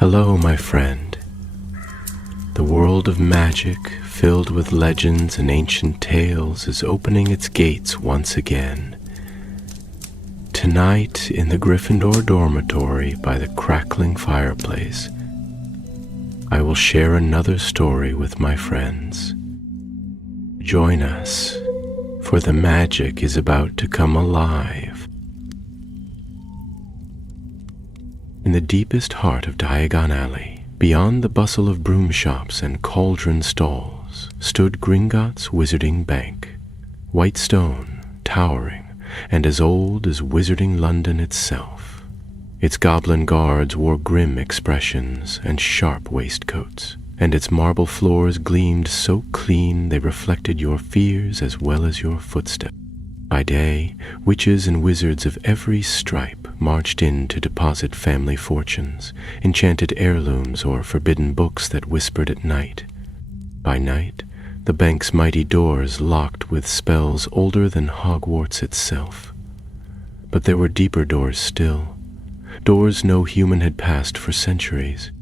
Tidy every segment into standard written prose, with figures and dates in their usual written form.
Hello, my friend. The world of magic, filled with legends and ancient tales, is opening its gates once again. Tonight, in the Gryffindor dormitory by the crackling fireplace, I will share another story with my friends. Join us, for the magic is about to come alive. In the deepest heart of Diagon Alley, beyond the bustle of broom shops and cauldron stalls, stood Gringotts' Wizarding Bank, white stone, towering, and as old as Wizarding London itself. Its goblin guards wore grim expressions and sharp waistcoats, and its marble floors gleamed so clean they reflected your fears as well as your footsteps. By day, witches and wizards of every stripe marched in to deposit family fortunes, enchanted heirlooms, or forbidden books that whispered at night. By night, the bank's mighty doors locked with spells older than Hogwarts itself. But there were deeper doors still, doors no human had passed for centuries.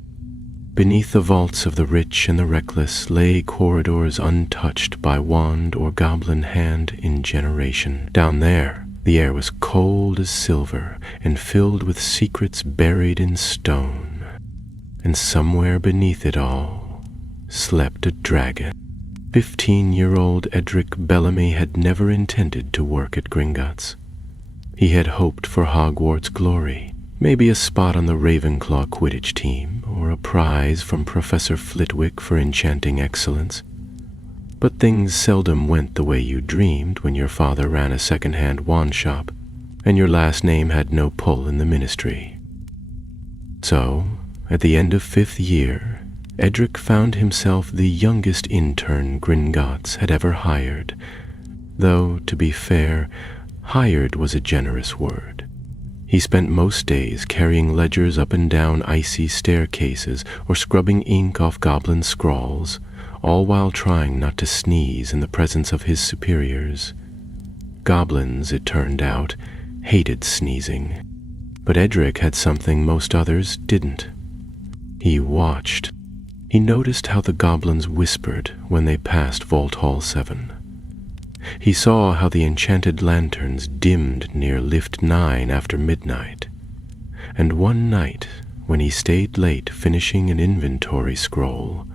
Beneath the vaults of the rich and the reckless lay corridors untouched by wand or goblin hand in generation. Down there, the air was cold as silver and filled with secrets buried in stone. And somewhere beneath it all slept a dragon. 15-year-old Edric Bellamy had never intended to work at Gringotts. He had hoped for Hogwarts glory, maybe a spot on the Ravenclaw Quidditch team, or a prize from Professor Flitwick for enchanting excellence. But things seldom went the way you dreamed when your father ran a second-hand wand shop, and your last name had no pull in the ministry. So, at the end of 5th year, Edric found himself the youngest intern Gringotts had ever hired, though, to be fair, hired was a generous word. He spent most days carrying ledgers up and down icy staircases or scrubbing ink off goblin scrawls, all while trying not to sneeze in the presence of his superiors. Goblins, it turned out, hated sneezing, but Edric had something most others didn't. He watched. He noticed how the goblins whispered when they passed Vault Hall 7. He saw how the enchanted lanterns dimmed near Lift 9 after midnight. And one night, when he stayed late finishing an inventory scroll,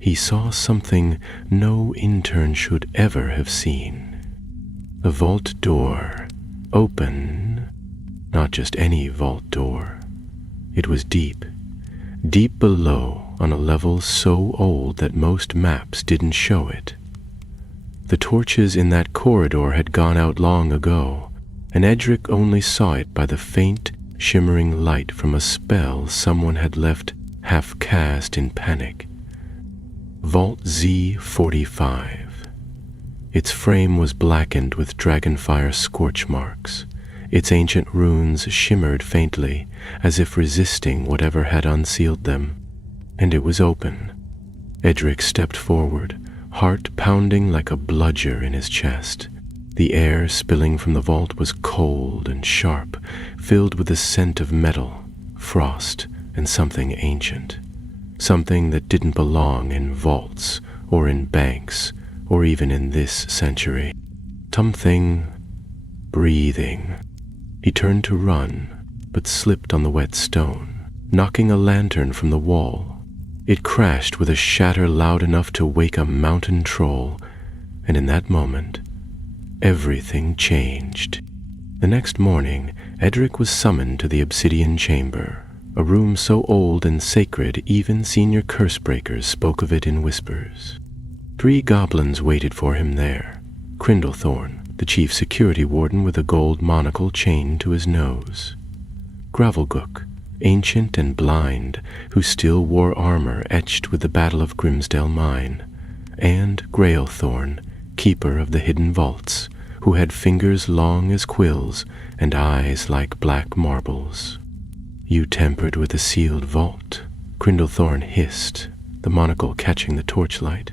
he saw something no intern should ever have seen. The vault door open. Not just any vault door. It was deep, deep below on a level so old that most maps didn't show it. The torches in that corridor had gone out long ago, and Edric only saw it by the faint, shimmering light from a spell someone had left half-cast in panic. Vault Z45. Its frame was blackened with dragonfire scorch marks. Its ancient runes shimmered faintly, as if resisting whatever had unsealed them. And it was open. Edric stepped forward, heart pounding like a bludger in his chest. The air spilling from the vault was cold and sharp, filled with the scent of metal, frost, and something ancient. Something that didn't belong in vaults, or in banks, or even in this century. Something breathing. He turned to run, but slipped on the wet stone, knocking a lantern from the wall. It crashed with a shatter loud enough to wake a mountain troll, and in that moment, everything changed. The next morning, Edric was summoned to the Obsidian Chamber, a room so old and sacred even senior cursebreakers spoke of it in whispers. 3 goblins waited for him there. Crindlethorn, the chief security warden with a gold monocle chained to his nose. Gravelgook, ancient and blind, who still wore armor etched with the Battle of Grimsdale Mine, and Grailthorn, keeper of the hidden vaults, who had fingers long as quills and eyes like black marbles. "You tempered with a sealed vault," Crindlethorn hissed, the monocle catching the torchlight.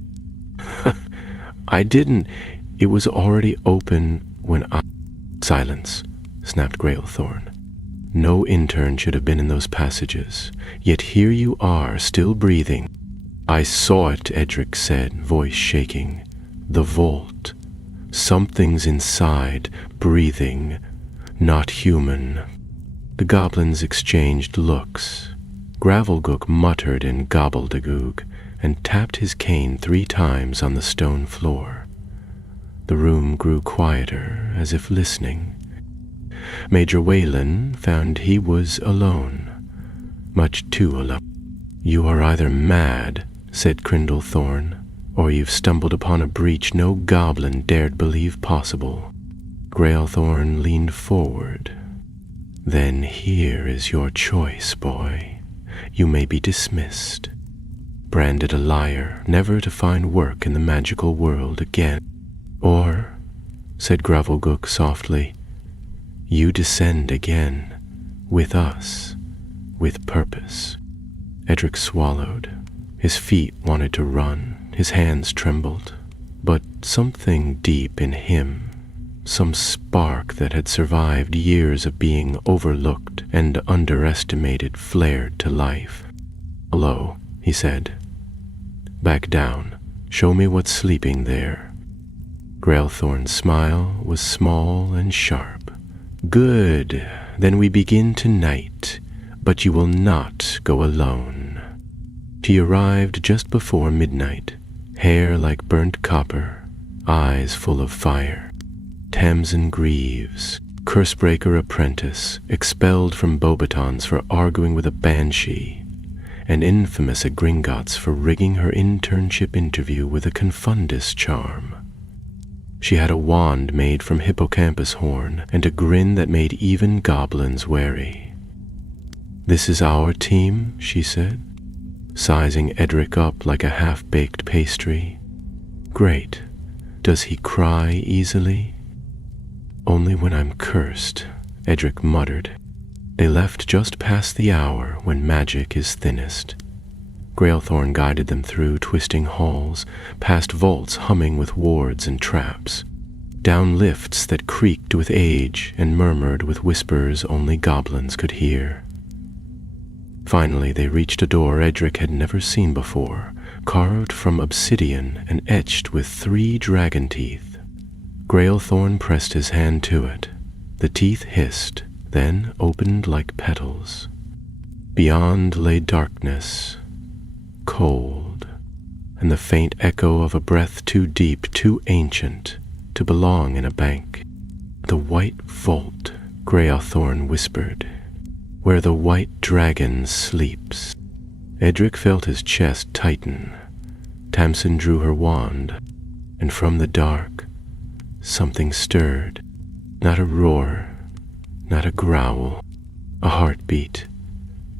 "I didn't. It was already open when I—" "Silence," snapped Grailthorn. No intern should have been in those passages, yet here you are, still breathing. I saw it, Edric said, voice shaking. The vault. Something's inside, breathing, not human. The goblins exchanged looks. Gravelgook muttered in gobbledygook and tapped his cane 3 times on the stone floor. The room grew quieter, as if listening. Major Whalen found he was alone, much too alone. You are either mad, said Crindle Thorn, or you've stumbled upon a breach no goblin dared believe possible. Grailthorn leaned forward. Then here is your choice, boy. You may be dismissed, branded a liar, never to find work in the magical world again. Or, said Gravelgook softly, you descend again, with us, with purpose. Edric swallowed. His feet wanted to run, his hands trembled, but something deep in him, some spark that had survived years of being overlooked and underestimated, flared to life. Hello, he said. Back down. Show me what's sleeping there. Grailthorn's smile was small and sharp. Good, then we begin tonight, but you will not go alone. She arrived just before midnight, hair like burnt copper, eyes full of fire. Tamsin Greaves, Cursebreaker apprentice, expelled from Beauxbatons for arguing with a banshee, and infamous at Gringotts for rigging her internship interview with a confundus charm. She had a wand made from hippocampus horn and a grin that made even goblins wary. This is our team, she said, sizing Edric up like a half-baked pastry. Great. Does he cry easily? Only when I'm cursed, Edric muttered. They left just past the hour when magic is thinnest. Grailthorn guided them through twisting halls, past vaults humming with wards and traps, down lifts that creaked with age and murmured with whispers only goblins could hear. Finally, they reached a door Edric had never seen before, carved from obsidian and etched with 3 dragon teeth. Grailthorn pressed his hand to it. The teeth hissed, then opened like petals. Beyond lay darkness, cold, and the faint echo of a breath too deep, too ancient, to belong in a bank. The white vault, Grailthorn whispered, where the white dragon sleeps. Edric felt his chest tighten. Tamsin drew her wand, and from the dark, something stirred. Not a roar, not a growl, a heartbeat,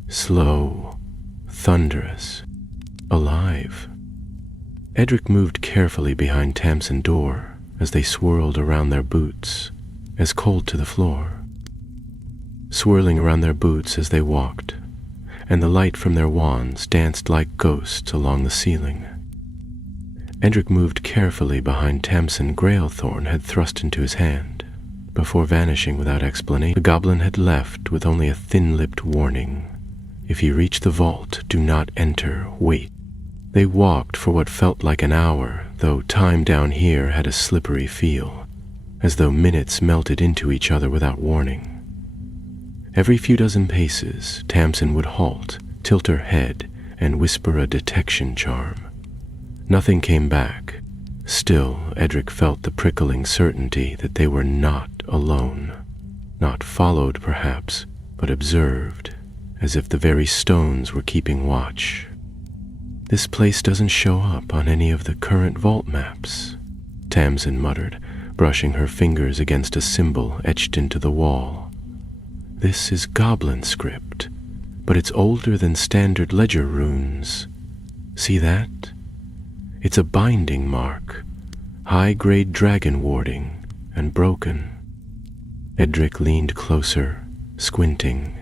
slow, thunderous, alive. Edric moved carefully behind Tamsin's door as they swirled around their boots, as cold to the floor. Swirling around their boots as they walked, and the light from their wands danced like ghosts along the ceiling. Edric moved carefully behind Tamsin Grailthorn had thrust into his hand. Before vanishing without explanation, the goblin had left with only a thin-lipped warning. If you reach the vault, do not enter, wait. They walked for what felt like an hour, though time down here had a slippery feel, as though minutes melted into each other without warning. Every few dozen paces, Tamsin would halt, tilt her head, and whisper a detection charm. Nothing came back. Still, Edric felt the prickling certainty that they were not alone. Not followed, perhaps, but observed, as if the very stones were keeping watch. This place doesn't show up on any of the current vault maps, Tamsin muttered, brushing her fingers against a symbol etched into the wall. This is goblin script, but it's older than standard ledger runes. See that? It's a binding mark, high-grade dragon warding, and broken. Edric leaned closer, squinting.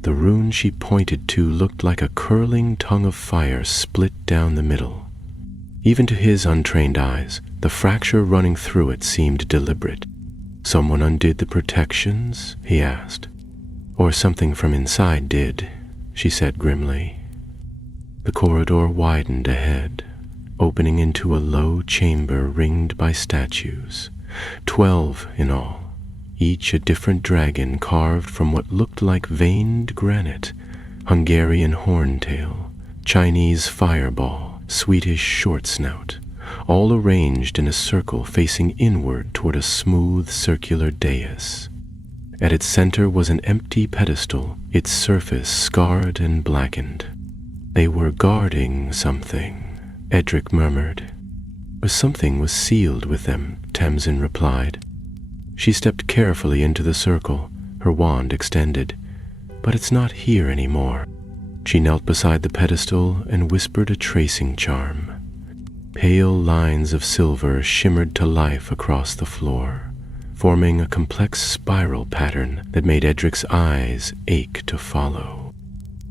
The rune she pointed to looked like a curling tongue of fire split down the middle. Even to his untrained eyes, the fracture running through it seemed deliberate. Someone undid the protections, he asked. Or something from inside did, she said grimly. The corridor widened ahead, opening into a low chamber ringed by statues, 12 in all, each a different dragon carved from what looked like veined granite, Hungarian horntail, Chinese fireball, Swedish short snout, all arranged in a circle facing inward toward a smooth circular dais. At its center was an empty pedestal, its surface scarred and blackened. They were guarding something, Edric murmured. Or something was sealed with them, Tamsin replied. She stepped carefully into the circle, her wand extended. But it's not here anymore. She knelt beside the pedestal and whispered a tracing charm. Pale lines of silver shimmered to life across the floor, forming a complex spiral pattern that made Edric's eyes ache to follow.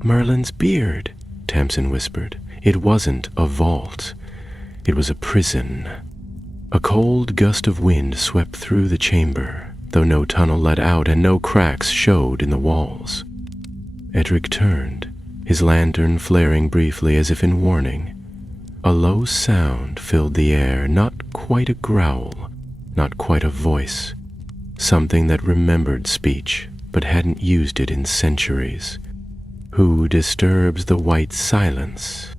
Merlin's beard, Tamsin whispered. It wasn't a vault. It was a prison. A cold gust of wind swept through the chamber, though no tunnel led out and no cracks showed in the walls. Edric turned, his lantern flaring briefly as if in warning. A low sound filled the air, not quite a growl, not quite a voice. Something that remembered speech, but hadn't used it in centuries. Who disturbs the white silence?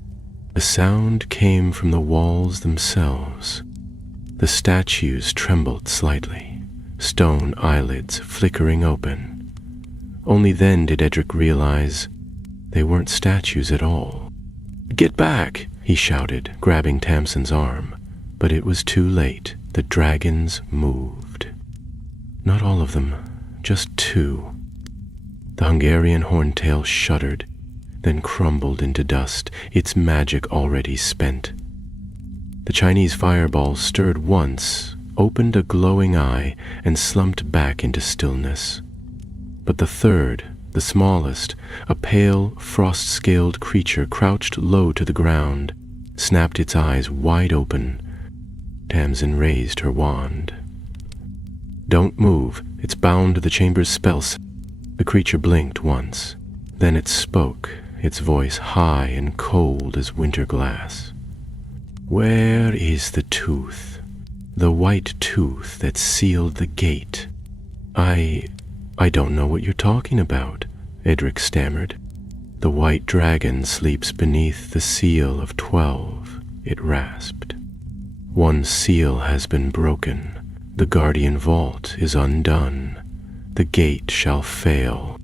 The sound came from the walls themselves. The statues trembled slightly, stone eyelids flickering open. Only then did Edric realize they weren't statues at all. "Get back!" he shouted, grabbing Tamsin's arm. But it was too late. The dragons moved. Not all of them, just 2. The Hungarian horntail shuddered, then crumbled into dust, its magic already spent. The Chinese fireball stirred once, opened a glowing eye, and slumped back into stillness. But the third, the smallest, a pale, frost-scaled creature crouched low to the ground, snapped its eyes wide open. Tamsin raised her wand. "Don't move. It's bound to the chamber's spells." The creature blinked once. Then it spoke, its voice high and cold as winter glass. "Where is the tooth? The white tooth that sealed the gate?" I don't know what you're talking about," Edric stammered. "The white dragon sleeps beneath the seal of 12, it rasped. One seal has been broken. The guardian vault is undone. The gate shall fail."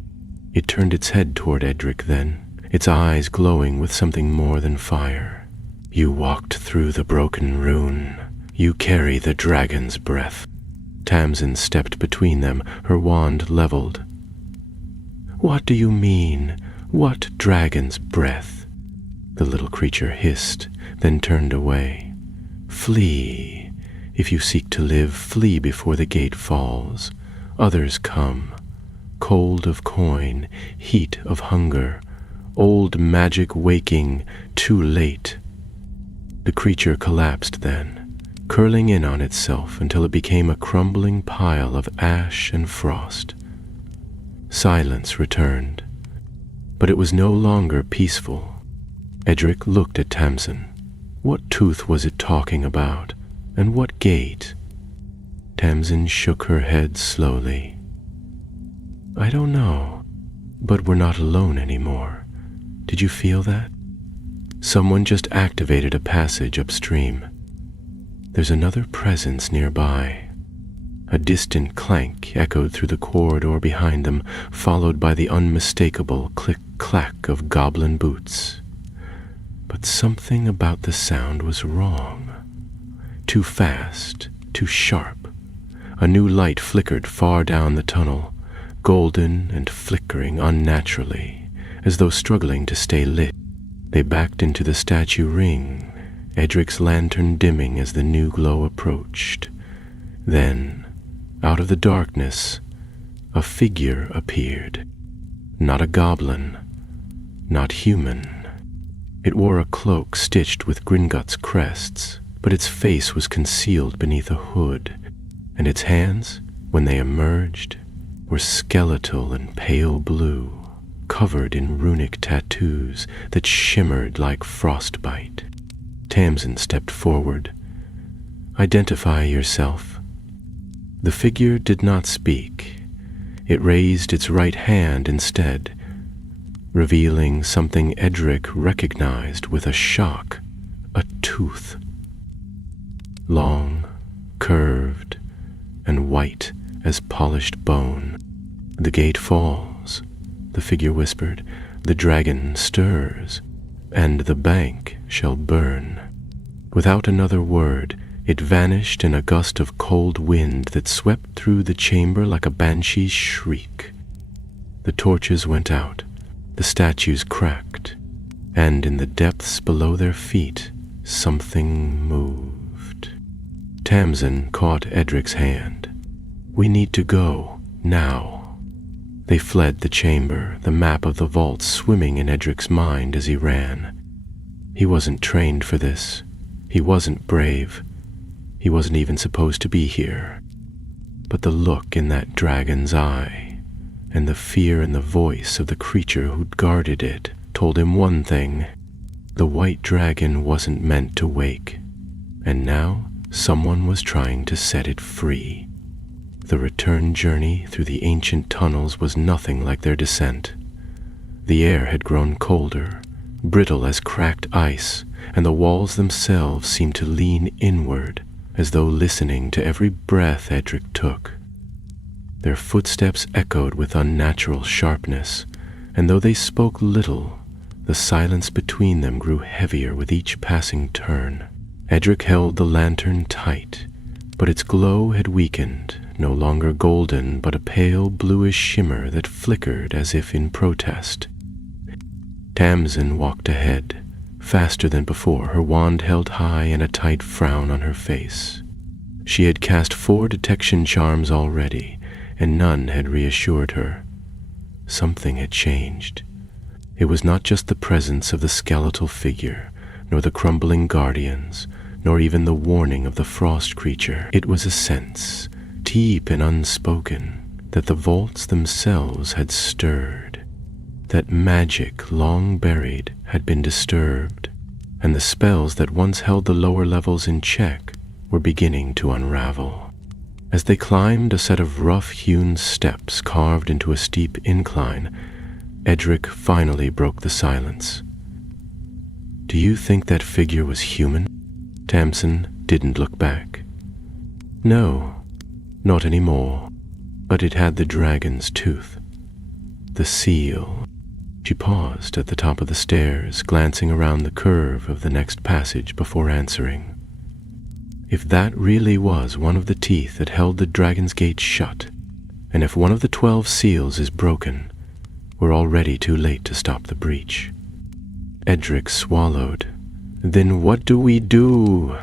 It turned its head toward Edric then, its eyes glowing with something more than fire. "You walked through the broken rune. You carry the dragon's breath." Tamsin stepped between them, her wand leveled. "What do you mean? What dragon's breath?" The little creature hissed, then turned away. "Flee. If you seek to live, flee before the gate falls. Others come. Cold of coin, heat of hunger, old magic waking, too late." The creature collapsed then, curling in on itself until it became a crumbling pile of ash and frost. Silence returned, but it was no longer peaceful. Edric looked at Tamsin. What tooth was it talking about, and what gate? Tamsin shook her head slowly. "I don't know, but we're not alone anymore. Did you feel that? Someone just activated a passage upstream. There's another presence nearby." A distant clank echoed through the corridor behind them, followed by the unmistakable click-clack of goblin boots. But something about the sound was wrong. Too fast, too sharp. A new light flickered far down the tunnel, golden and flickering unnaturally, as though struggling to stay lit. They backed into the statue ring, Edric's lantern dimming as the new glow approached. Then, out of the darkness, a figure appeared. Not a goblin, not human. It wore a cloak stitched with Gringotts crests, but its face was concealed beneath a hood, and its hands, when they emerged, were skeletal and pale blue, covered in runic tattoos that shimmered like frostbite. Tamsin stepped forward. "Identify yourself." The figure did not speak. It raised its right hand instead, revealing something Edric recognized with a shock: a tooth. Long, curved, and white as polished bone. "The gate falls," the figure whispered. "The dragon stirs, and the bank shall burn." Without another word, it vanished in a gust of cold wind that swept through the chamber like a banshee's shriek. The torches went out, the statues cracked, and in the depths below their feet, something moved. Tamsin caught Edric's hand. "We need to go, now." They fled the chamber, the map of the vault swimming in Edric's mind as he ran. He wasn't trained for this. He wasn't brave. He wasn't even supposed to be here. But the look in that dragon's eye, and the fear in the voice of the creature who'd guarded it, told him one thing: the white dragon wasn't meant to wake, and now someone was trying to set it free. The return journey through the ancient tunnels was nothing like their descent. The air had grown colder, brittle as cracked ice, and the walls themselves seemed to lean inward, as though listening to every breath Edric took. Their footsteps echoed with unnatural sharpness, and though they spoke little, the silence between them grew heavier with each passing turn. Edric held the lantern tight, but its glow had weakened, no longer golden, but a pale bluish shimmer that flickered as if in protest. Tamsin walked ahead, faster than before, her wand held high and a tight frown on her face. She had cast 4 detection charms already, and none had reassured her. Something had changed. It was not just the presence of the skeletal figure, nor the crumbling guardians, nor even the warning of the frost creature. It was a sense, deep and unspoken, that the vaults themselves had stirred, that magic long buried had been disturbed, and the spells that once held the lower levels in check were beginning to unravel. As they climbed a set of rough-hewn steps carved into a steep incline, Edric finally broke the silence. "Do you think that figure was human?" Tamsin didn't look back. "No, not anymore, but it had the dragon's tooth. The seal." She paused at the top of the stairs, glancing around the curve of the next passage before answering. "If that really was one of the teeth that held the dragon's gate shut, and if one of the 12 seals is broken, we're already too late to stop the breach." Edric swallowed. "Then what do?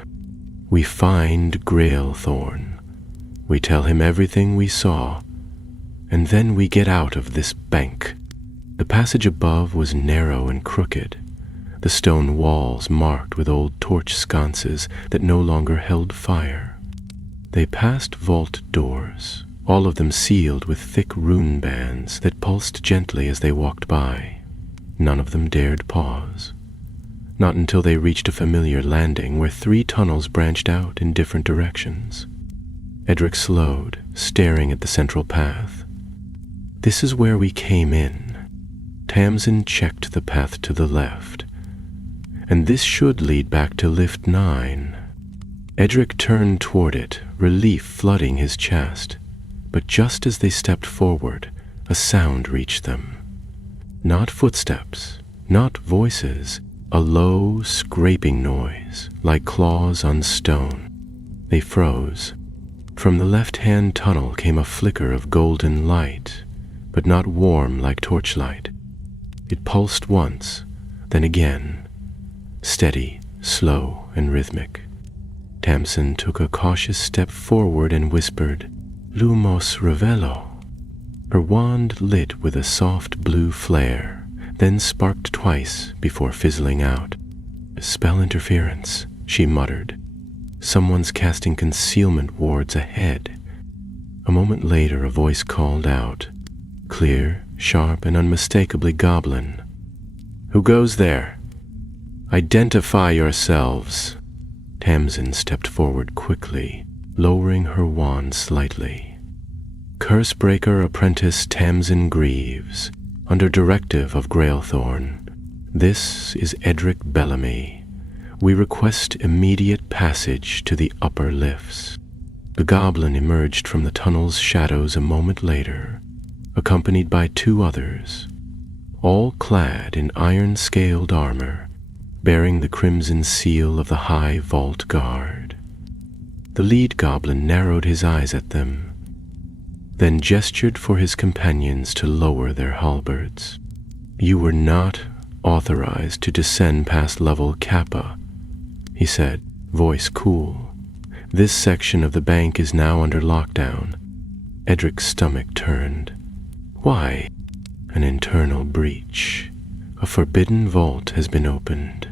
"We find Grailthorn. We tell him everything we saw, and then we get out of this bank." The passage above was narrow and crooked, the stone walls marked with old torch sconces that no longer held fire. They passed vault doors, all of them sealed with thick rune bands that pulsed gently as they walked by. None of them dared pause. Not until they reached a familiar landing where 3 tunnels branched out in different directions. Edric slowed, staring at the central path. "This is where we came in." Tamsin checked the path to the left. "And this should lead back to lift 9. Edric turned toward it, relief flooding his chest. But just as they stepped forward, a sound reached them. Not footsteps, not voices, a low, scraping noise, like claws on stone. They froze. From the left-hand tunnel came a flicker of golden light, but not warm like torchlight. It pulsed once, then again, steady, slow, and rhythmic. Tamsin took a cautious step forward and whispered, "Lumos Revelo." Her wand lit with a soft blue flare, then sparked twice before fizzling out. "Spell interference," she muttered. "Someone's casting concealment wards ahead." A moment later, a voice called out, clear, sharp, and unmistakably goblin. "Who goes there? Identify yourselves." Tamsin stepped forward quickly, lowering her wand slightly. "Cursebreaker Apprentice Tamsin Greaves, under directive of Grailthorn, this is Edric Bellamy. We request immediate passage to the upper lifts." The goblin emerged from the tunnel's shadows a moment later, accompanied by 2 others, all clad in iron-scaled armor, bearing the crimson seal of the High Vault Guard. The lead goblin narrowed his eyes at them, then gestured for his companions to lower their halberds. "You were not authorized to descend past level Kappa," he said, voice cool. "This section of the bank is now under lockdown." Edric's stomach turned. "Why?" "An internal breach. A forbidden vault has been opened.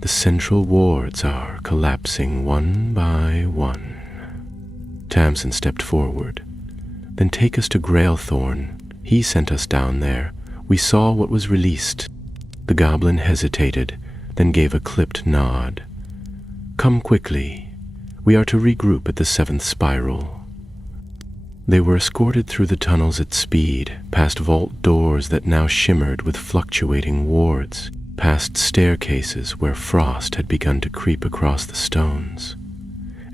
The central wards are collapsing one by one." Tamsin stepped forward. "Then take us to Grailthorn. He sent us down there. We saw what was released." The goblin hesitated, then gave a clipped nod. "Come quickly. We are to regroup at the 7th spiral." They were escorted through the tunnels at speed, past vault doors that now shimmered with fluctuating wards, past staircases where frost had begun to creep across the stones.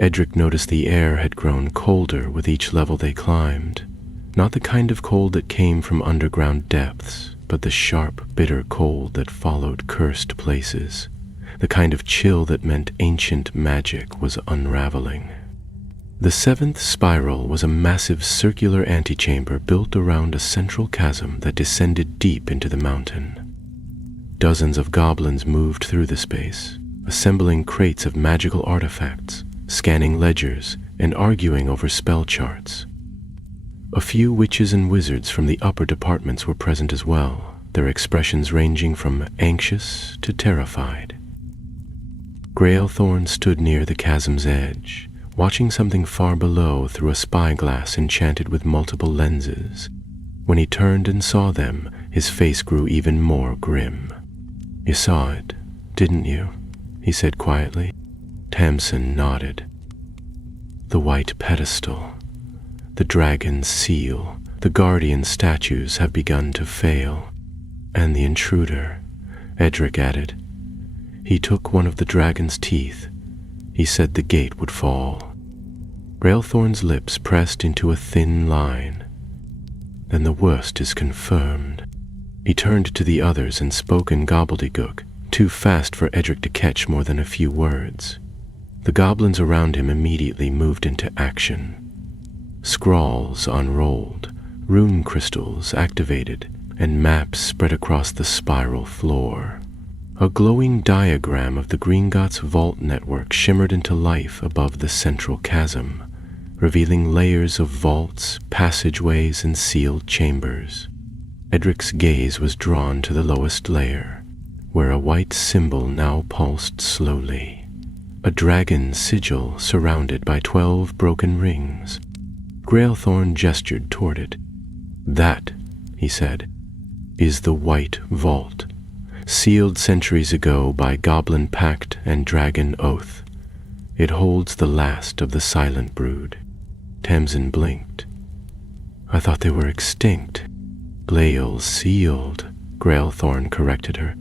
Edric noticed the air had grown colder with each level they climbed, not the kind of cold that came from underground depths, but the sharp, bitter cold that followed cursed places, the kind of chill that meant ancient magic was unraveling. The 7th spiral was a massive circular antechamber built around a central chasm that descended deep into the mountain. Dozens of goblins moved through the space, assembling crates of magical artifacts, scanning ledgers, and arguing over spell charts. A few witches and wizards from the upper departments were present as well, their expressions ranging from anxious to terrified. Grailthorn stood near the chasm's edge, watching something far below through a spyglass enchanted with multiple lenses. When he turned and saw them, his face grew even more grim. "You saw it, didn't you?" he said quietly. Tamsin nodded. "The white pedestal, the dragon's seal, the guardian statues have begun to fail. And the intruder," Edric added. "He took one of the dragon's teeth. He said the gate would fall." Grailthorn's lips pressed into a thin line. "Then the worst is confirmed." He turned to the others and spoke in gobbledygook, too fast for Edric to catch more than a few words. The goblins around him immediately moved into action. Scrawls unrolled, rune crystals activated, and maps spread across the spiral floor. A glowing diagram of the Gringotts vault network shimmered into life above the central chasm, revealing layers of vaults, passageways, and sealed chambers. Edric's gaze was drawn to the lowest layer, where a white symbol now pulsed slowly. A dragon sigil surrounded by 12 broken rings. Grailthorn gestured toward it. "That," he said, "is the White Vault, sealed centuries ago by Goblin Pact and Dragon Oath. It holds the last of the Silent Brood." Tamsin blinked. "I thought they were extinct." "Glails sealed," Grailthorn corrected her.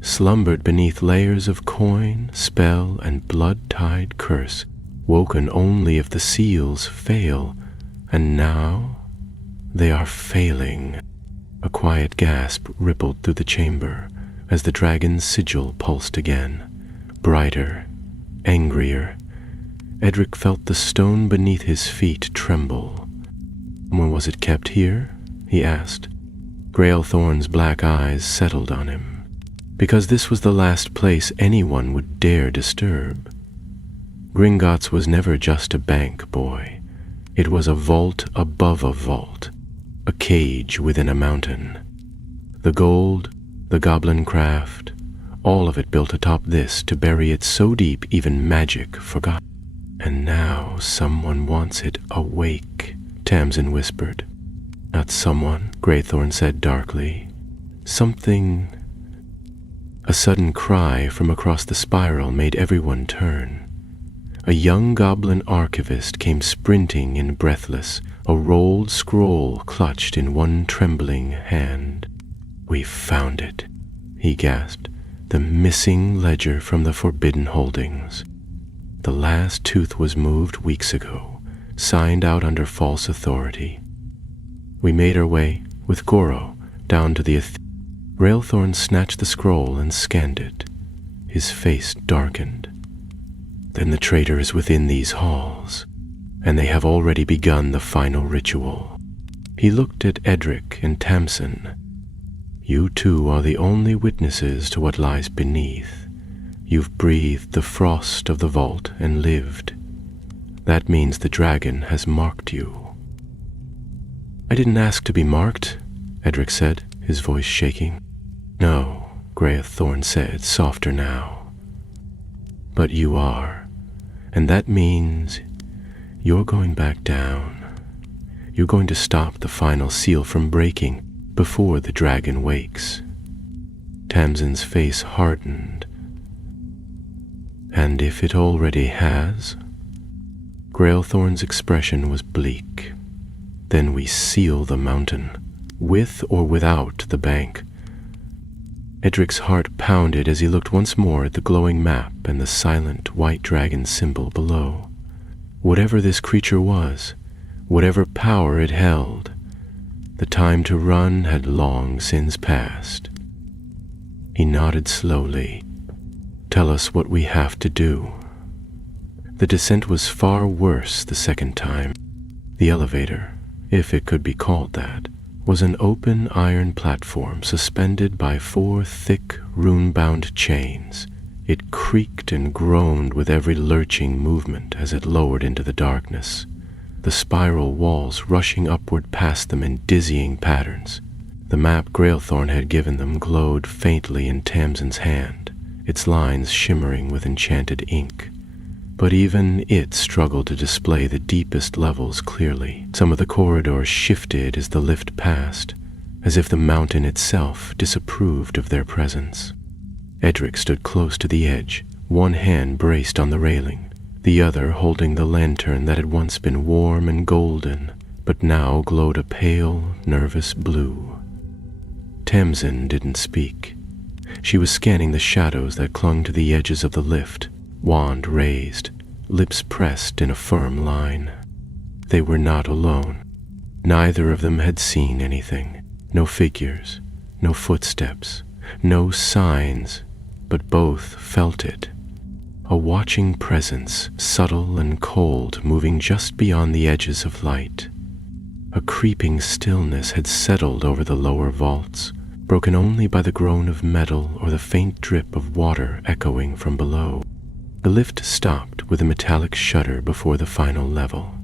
"Slumbered beneath layers of coin, spell, and blood-tied curse, woken only if the seals fail. And now they are failing." A quiet gasp rippled through the chamber as the dragon's sigil pulsed again, brighter, angrier. Edric felt the stone beneath his feet tremble. "When was it kept here?" he asked. Grailthorn's black eyes settled on him. "Because this was the last place anyone would dare disturb. Gringotts was never just a bank, boy. It was a vault above a vault, a cage within a mountain. The gold, the goblin craft, all of it built atop this to bury it so deep even magic forgot. And now someone wants it awake, Tamsin whispered. Not someone, Graythorn said darkly. Something. A sudden cry from across the spiral made everyone turn. A young goblin archivist came sprinting in breathless, a rolled scroll clutched in one trembling hand. "We've found it," he gasped. "The missing ledger from the Forbidden Holdings. The last tooth was moved weeks ago, signed out under false authority. We made our way, with Goro, down to the Railthorn snatched the scroll and scanned it. His face darkened. Then the traitor is within these halls, and they have already begun the final ritual. He looked at Edric and Tamsin. You two are the only witnesses to what lies beneath. You've breathed the frost of the vault and lived. That means the dragon has marked you. I didn't ask to be marked, Edric said, his voice shaking. No, Graythorn said, softer now. But you are, and that means you're going back down. You're going to stop the final seal from breaking before the dragon wakes. Tamsin's face hardened. And if it already has? Graythorn's expression was bleak. Then we seal the mountain, with or without the bank. Edric's heart pounded as he looked once more at the glowing map and the silent white dragon symbol below. Whatever this creature was, whatever power it held, the time to run had long since passed. He nodded slowly. Tell us what we have to do. The descent was far worse the second time. The elevator, if it could be called that, was an open iron platform suspended by 4 thick, rune-bound chains. It creaked and groaned with every lurching movement as it lowered into the darkness, the spiral walls rushing upward past them in dizzying patterns. The map Graythorn had given them glowed faintly in Tamsin's hand, its lines shimmering with enchanted ink. But even it struggled to display the deepest levels clearly. Some of the corridors shifted as the lift passed, as if the mountain itself disapproved of their presence. Edric stood close to the edge, one hand braced on the railing, the other holding the lantern that had once been warm and golden, but now glowed a pale, nervous blue. Tamsin didn't speak. She was scanning the shadows that clung to the edges of the lift, wand raised, lips pressed in a firm line. They were not alone. Neither of them had seen anything. No figures, no footsteps, no signs, but both felt it. A watching presence, subtle and cold, moving just beyond the edges of light. A creeping stillness had settled over the lower vaults, broken only by the groan of metal or the faint drip of water echoing from below. The lift stopped with a metallic shudder before the final level.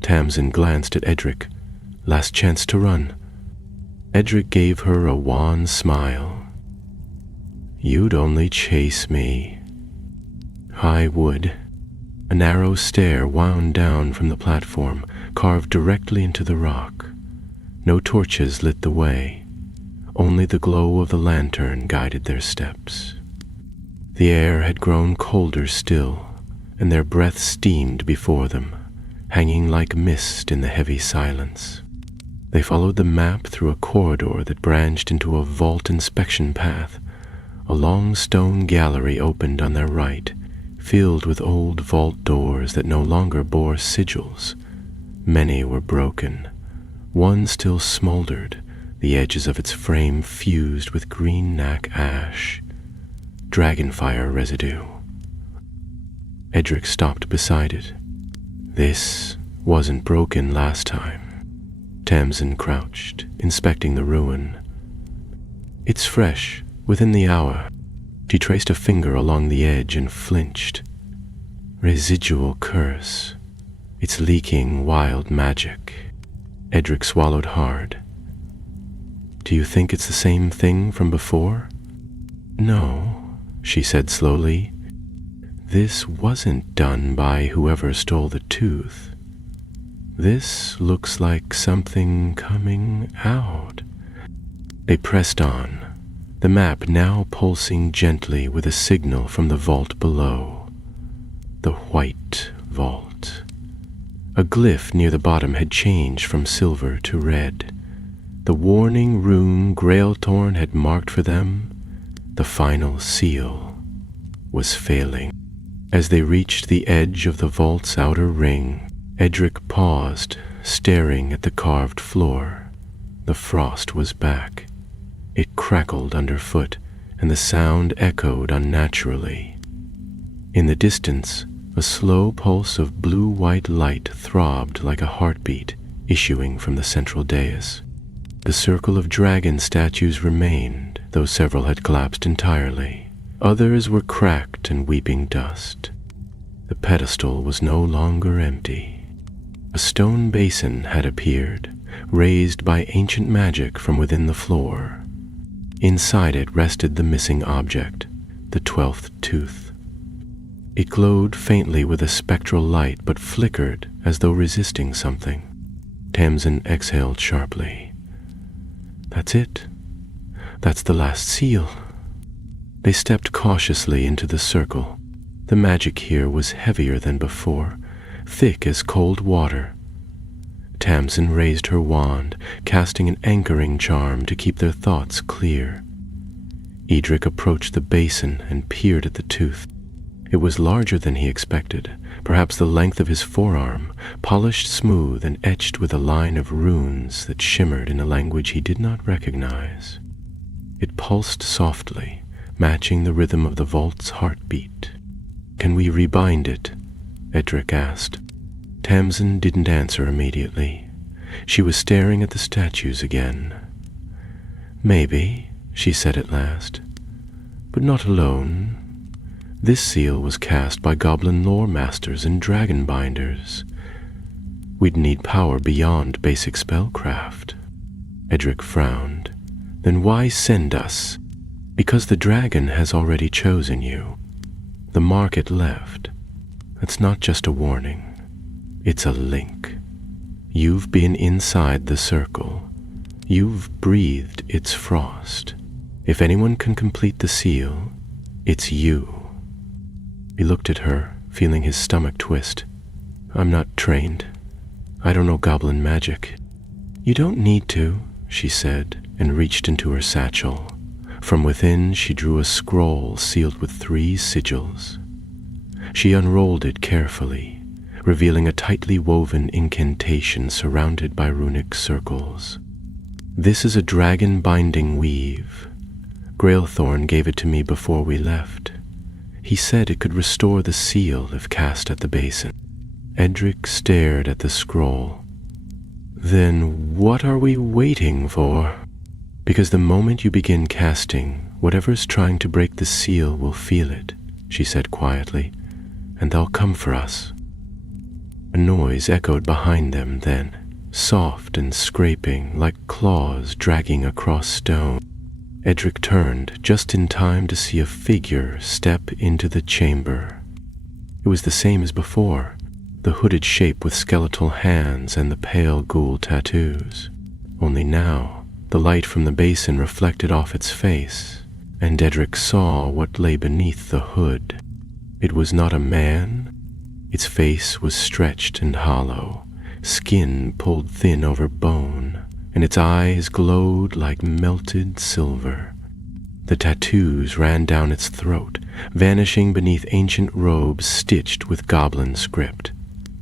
Tamsin glanced at Edric. Last chance to run. Edric gave her a wan smile. You'd only chase me. I would. A narrow stair wound down from the platform, carved directly into the rock. No torches lit the way. Only the glow of the lantern guided their steps. The air had grown colder still, and their breath steamed before them, hanging like mist in the heavy silence. They followed the map through a corridor that branched into a vault inspection path. A long stone gallery opened on their right, filled with old vault doors that no longer bore sigils. Many were broken. One still smoldered, the edges of its frame fused with green knack ash. Dragonfire residue. Edric stopped beside it. This wasn't broken last time. Tamsin crouched, inspecting the ruin. It's fresh, within the hour. She traced a finger along the edge and flinched. Residual curse. It's leaking wild magic. Edric swallowed hard. Do you think it's the same thing from before? No, she said slowly. This wasn't done by whoever stole the tooth. This looks like something coming out. They pressed on, the map now pulsing gently with a signal from the vault below. The white vault. A glyph near the bottom had changed from silver to red. The warning rune Grailthorn had marked for them, the final seal, was failing. As they reached the edge of the vault's outer ring, Edric paused, staring at the carved floor. The frost was back. It crackled underfoot, and the sound echoed unnaturally. In the distance, a slow pulse of blue-white light throbbed like a heartbeat issuing from the central dais. The circle of dragon statues remained, though several had collapsed entirely. Others were cracked and weeping dust. The pedestal was no longer empty. A stone basin had appeared, raised by ancient magic from within the floor. Inside it rested the missing object, the 12th tooth. It glowed faintly with a spectral light, but flickered as though resisting something. Tamsin exhaled sharply. That's it. That's the last seal. They stepped cautiously into the circle. The magic here was heavier than before, thick as cold water. Tamsin raised her wand, casting an anchoring charm to keep their thoughts clear. Edric approached the basin and peered at the tooth. It was larger than he expected, perhaps the length of his forearm, polished smooth and etched with a line of runes that shimmered in a language he did not recognize. It pulsed softly, matching the rhythm of the vault's heartbeat. "Can we rebind it?" Edric asked. Tamsin didn't answer immediately. She was staring at the statues again. "Maybe," she said at last, "but not alone. This seal was cast by goblin lore masters and dragon binders. We'd need power beyond basic spellcraft." Edric frowned. "Then why send us?" "Because the dragon has already chosen you. The mark it left. It's not just a warning. It's a link. You've been inside the circle. You've breathed its frost. If anyone can complete the seal, it's you." He looked at her, feeling his stomach twist. "I'm not trained. I don't know goblin magic." "You don't need to," she said, and reached into her satchel. From within, she drew a scroll sealed with 3 sigils. She unrolled it carefully, revealing a tightly woven incantation surrounded by runic circles. "This is a dragon binding weave. Grailthorn gave it to me before we left. He said it could restore the seal if cast at the basin." Edric stared at the scroll. "Then what are we waiting for?" "Because the moment you begin casting, whatever's trying to break the seal will feel it," she said quietly, "and they'll come for us." A noise echoed behind them then, soft and scraping like claws dragging across stone. Edric turned just in time to see a figure step into the chamber. It was the same as before, the hooded shape with skeletal hands and the pale ghoul tattoos. Only now, the light from the basin reflected off its face, and Edric saw what lay beneath the hood. It was not a man. Its face was stretched and hollow, skin pulled thin over bone, and its eyes glowed like melted silver. The tattoos ran down its throat, vanishing beneath ancient robes stitched with goblin script.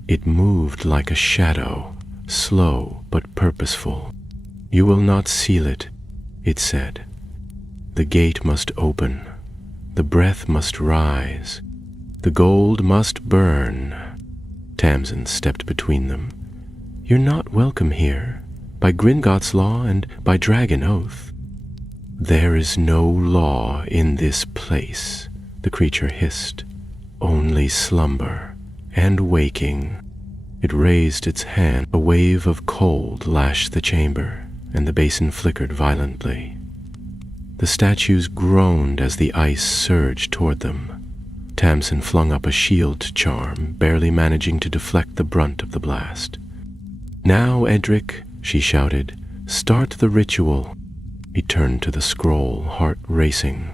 It moved like a shadow, slow but purposeful. "You will not seal it," it said. "The gate must open. The breath must rise. The gold must burn." Tamsin stepped between them. "You're not welcome here, by Gringotts law and by dragon oath." "There is no law in this place," the creature hissed. "Only slumber and waking." It raised its hand. A wave of cold lashed the chamber, and the basin flickered violently. The statues groaned as the ice surged toward them. Tamsin flung up a shield charm, barely managing to deflect the brunt of the blast. "Now, Edric," she shouted, "start the ritual." He turned to the scroll, heart racing.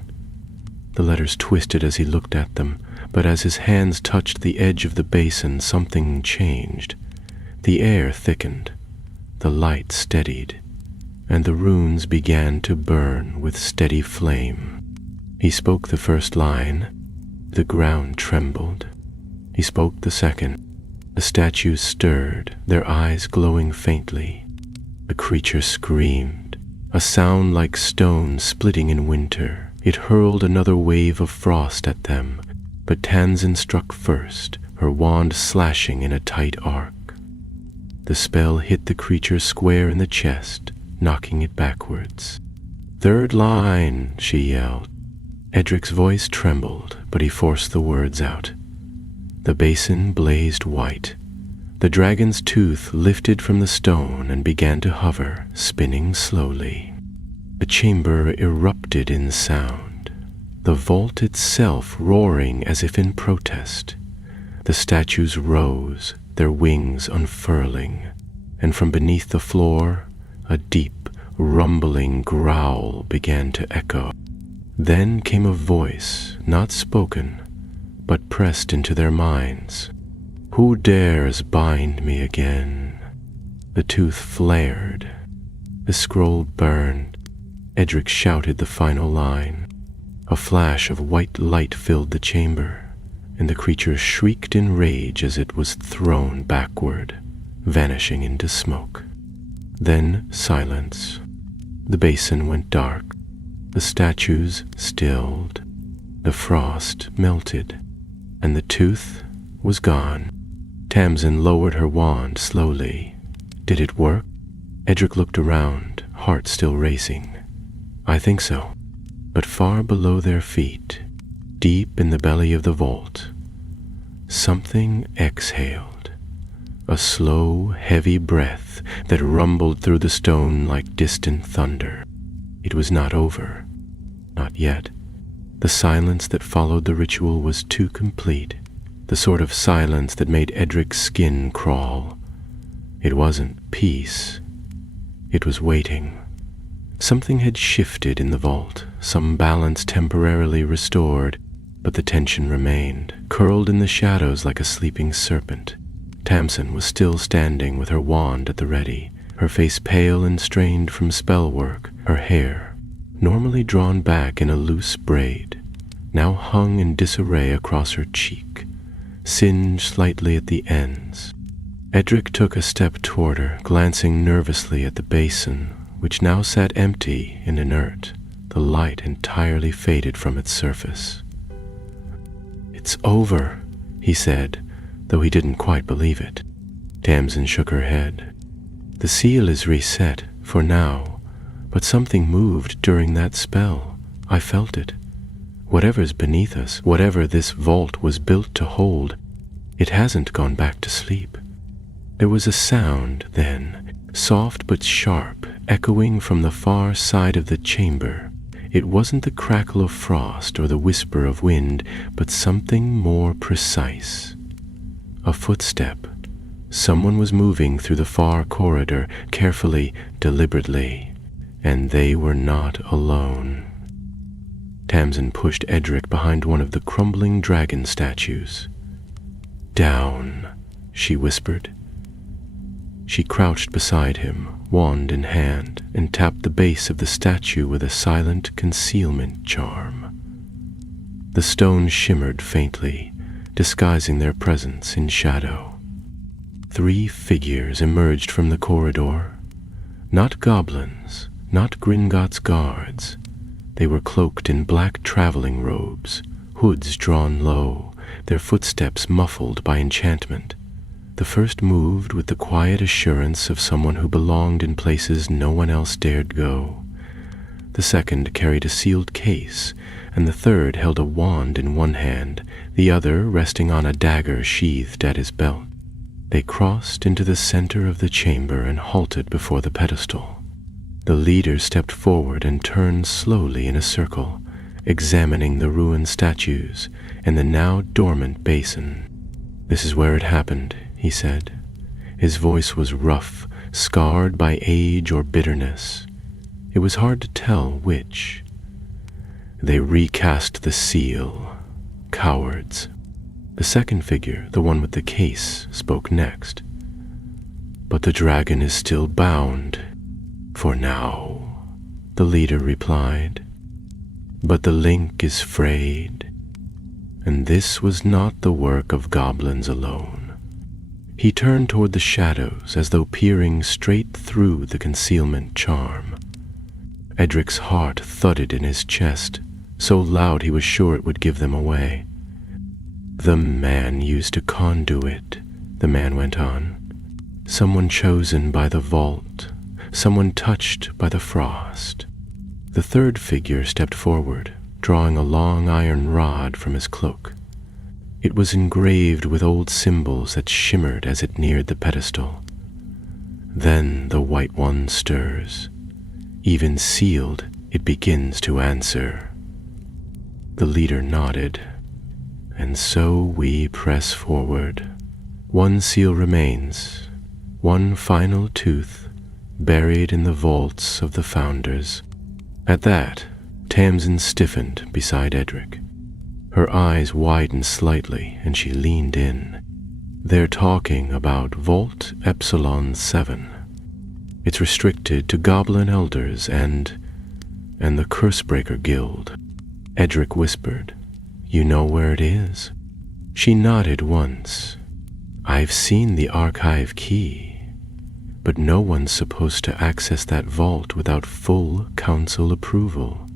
The letters twisted as he looked at them, but as his hands touched the edge of the basin, something changed. The air thickened, the light steadied, and the runes began to burn with steady flame. He spoke the first line. The ground trembled. He spoke the second. The statues stirred, their eyes glowing faintly. The creature screamed, a sound like stone splitting in winter. It hurled another wave of frost at them, but Tamsin struck first, her wand slashing in a tight arc. The spell hit the creature square in the chest, knocking it backwards. "Third line," she yelled. Edric's voice trembled, but he forced the words out. The basin blazed white. The dragon's tooth lifted from the stone and began to hover, spinning slowly. The chamber erupted in sound, the vault itself roaring as if in protest. The statues rose, their wings unfurling, and from beneath the floor, a deep, rumbling growl began to echo. Then came a voice, not spoken, but pressed into their minds. "Who dares bind me again?" The tooth flared. The scroll burned. Edric shouted the final line. A flash of white light filled the chamber, and the creature shrieked in rage as it was thrown backward, vanishing into smoke. Then silence. The basin went dark. The statues stilled. The frost melted, and the tooth was gone. Tamsin lowered her wand slowly. Did it work? Edric looked around, heart still racing. "I think so." But far below their feet, deep in the belly of the vault, something exhaled. A slow, heavy breath that rumbled through the stone like distant thunder. It was not over. Not yet. The silence that followed the ritual was too complete, the sort of silence that made Edric's skin crawl. It wasn't peace. It was waiting. Something had shifted in the vault, some balance temporarily restored, but the tension remained, curled in the shadows like a sleeping serpent. Tamsin was still standing with her wand at the ready, her face pale and strained from spell work, her hair, normally drawn back in a loose braid, now hung in disarray across her cheek, singed slightly at the ends. Edric took a step toward her, glancing nervously at the basin, which now sat empty and inert, the light entirely faded from its surface. "It's over," he said, though he didn't quite believe it. Tamsin shook her head. "The seal is reset, for now, but something moved during that spell. I felt it. Whatever's beneath us, whatever this vault was built to hold, it hasn't gone back to sleep." There was a sound then, soft but sharp, echoing from the far side of the chamber. It wasn't the crackle of frost or the whisper of wind, but something more precise. A footstep. Someone was moving through the far corridor, carefully, deliberately, and they were not alone. Tamsin pushed Edric behind one of the crumbling dragon statues. "Down," she whispered. She crouched beside him, wand in hand, and tapped the base of the statue with a silent concealment charm. The stone shimmered faintly, disguising their presence in shadow. 3 figures emerged from the corridor. Not goblins, not Gringotts guards. They were cloaked in black traveling robes, hoods drawn low, their footsteps muffled by enchantment. The first moved with the quiet assurance of someone who belonged in places no one else dared go. The second carried a sealed case, and the third held a wand in one hand, the other resting on a dagger sheathed at his belt. They crossed into the center of the chamber and halted before the pedestal. The leader stepped forward and turned slowly in a circle, examining the ruined statues and the now dormant basin. "This is where it happened," he said. His voice was rough, scarred by age or bitterness. It was hard to tell which. They recast the seal. Cowards. The second figure, the one with the case, spoke next. But the dragon is still bound. For now, the leader replied. But the link is frayed. And this was not the work of goblins alone. He turned toward the shadows as though peering straight through the concealment charm. Edric's heart thudded in his chest, so loud he was sure it would give them away. The man used a conduit, the man went on. Someone chosen by the vault, someone touched by the frost. The third figure stepped forward, drawing a long iron rod from his cloak. It was engraved with old symbols that shimmered as it neared the pedestal. Then the white one stirs. Even sealed, it begins to answer. The leader nodded. And so we press forward. One seal remains, one final tooth buried in the vaults of the founders. At that, Tamsin stiffened beside Edric. Her eyes widened slightly and she leaned in. They're talking about Vault Epsilon 7. It's restricted to goblin elders and the Cursebreaker Guild. Edric whispered, "You know where it is?" She nodded once. "I've seen the archive key, but no one's supposed to access that vault without full council approval."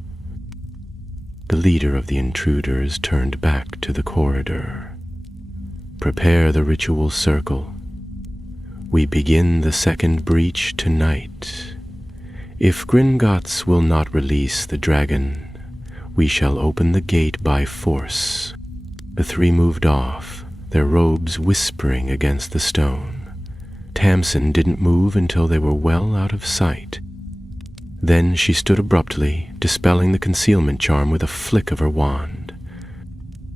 The leader of the intruders turned back to the corridor. "Prepare the ritual circle. We begin the second breach tonight. If Gringotts will not release the dragon, we shall open the gate by force." The three moved off, their robes whispering against the stone. Tamsin didn't move until they were well out of sight. Then she stood abruptly, dispelling the concealment charm with a flick of her wand.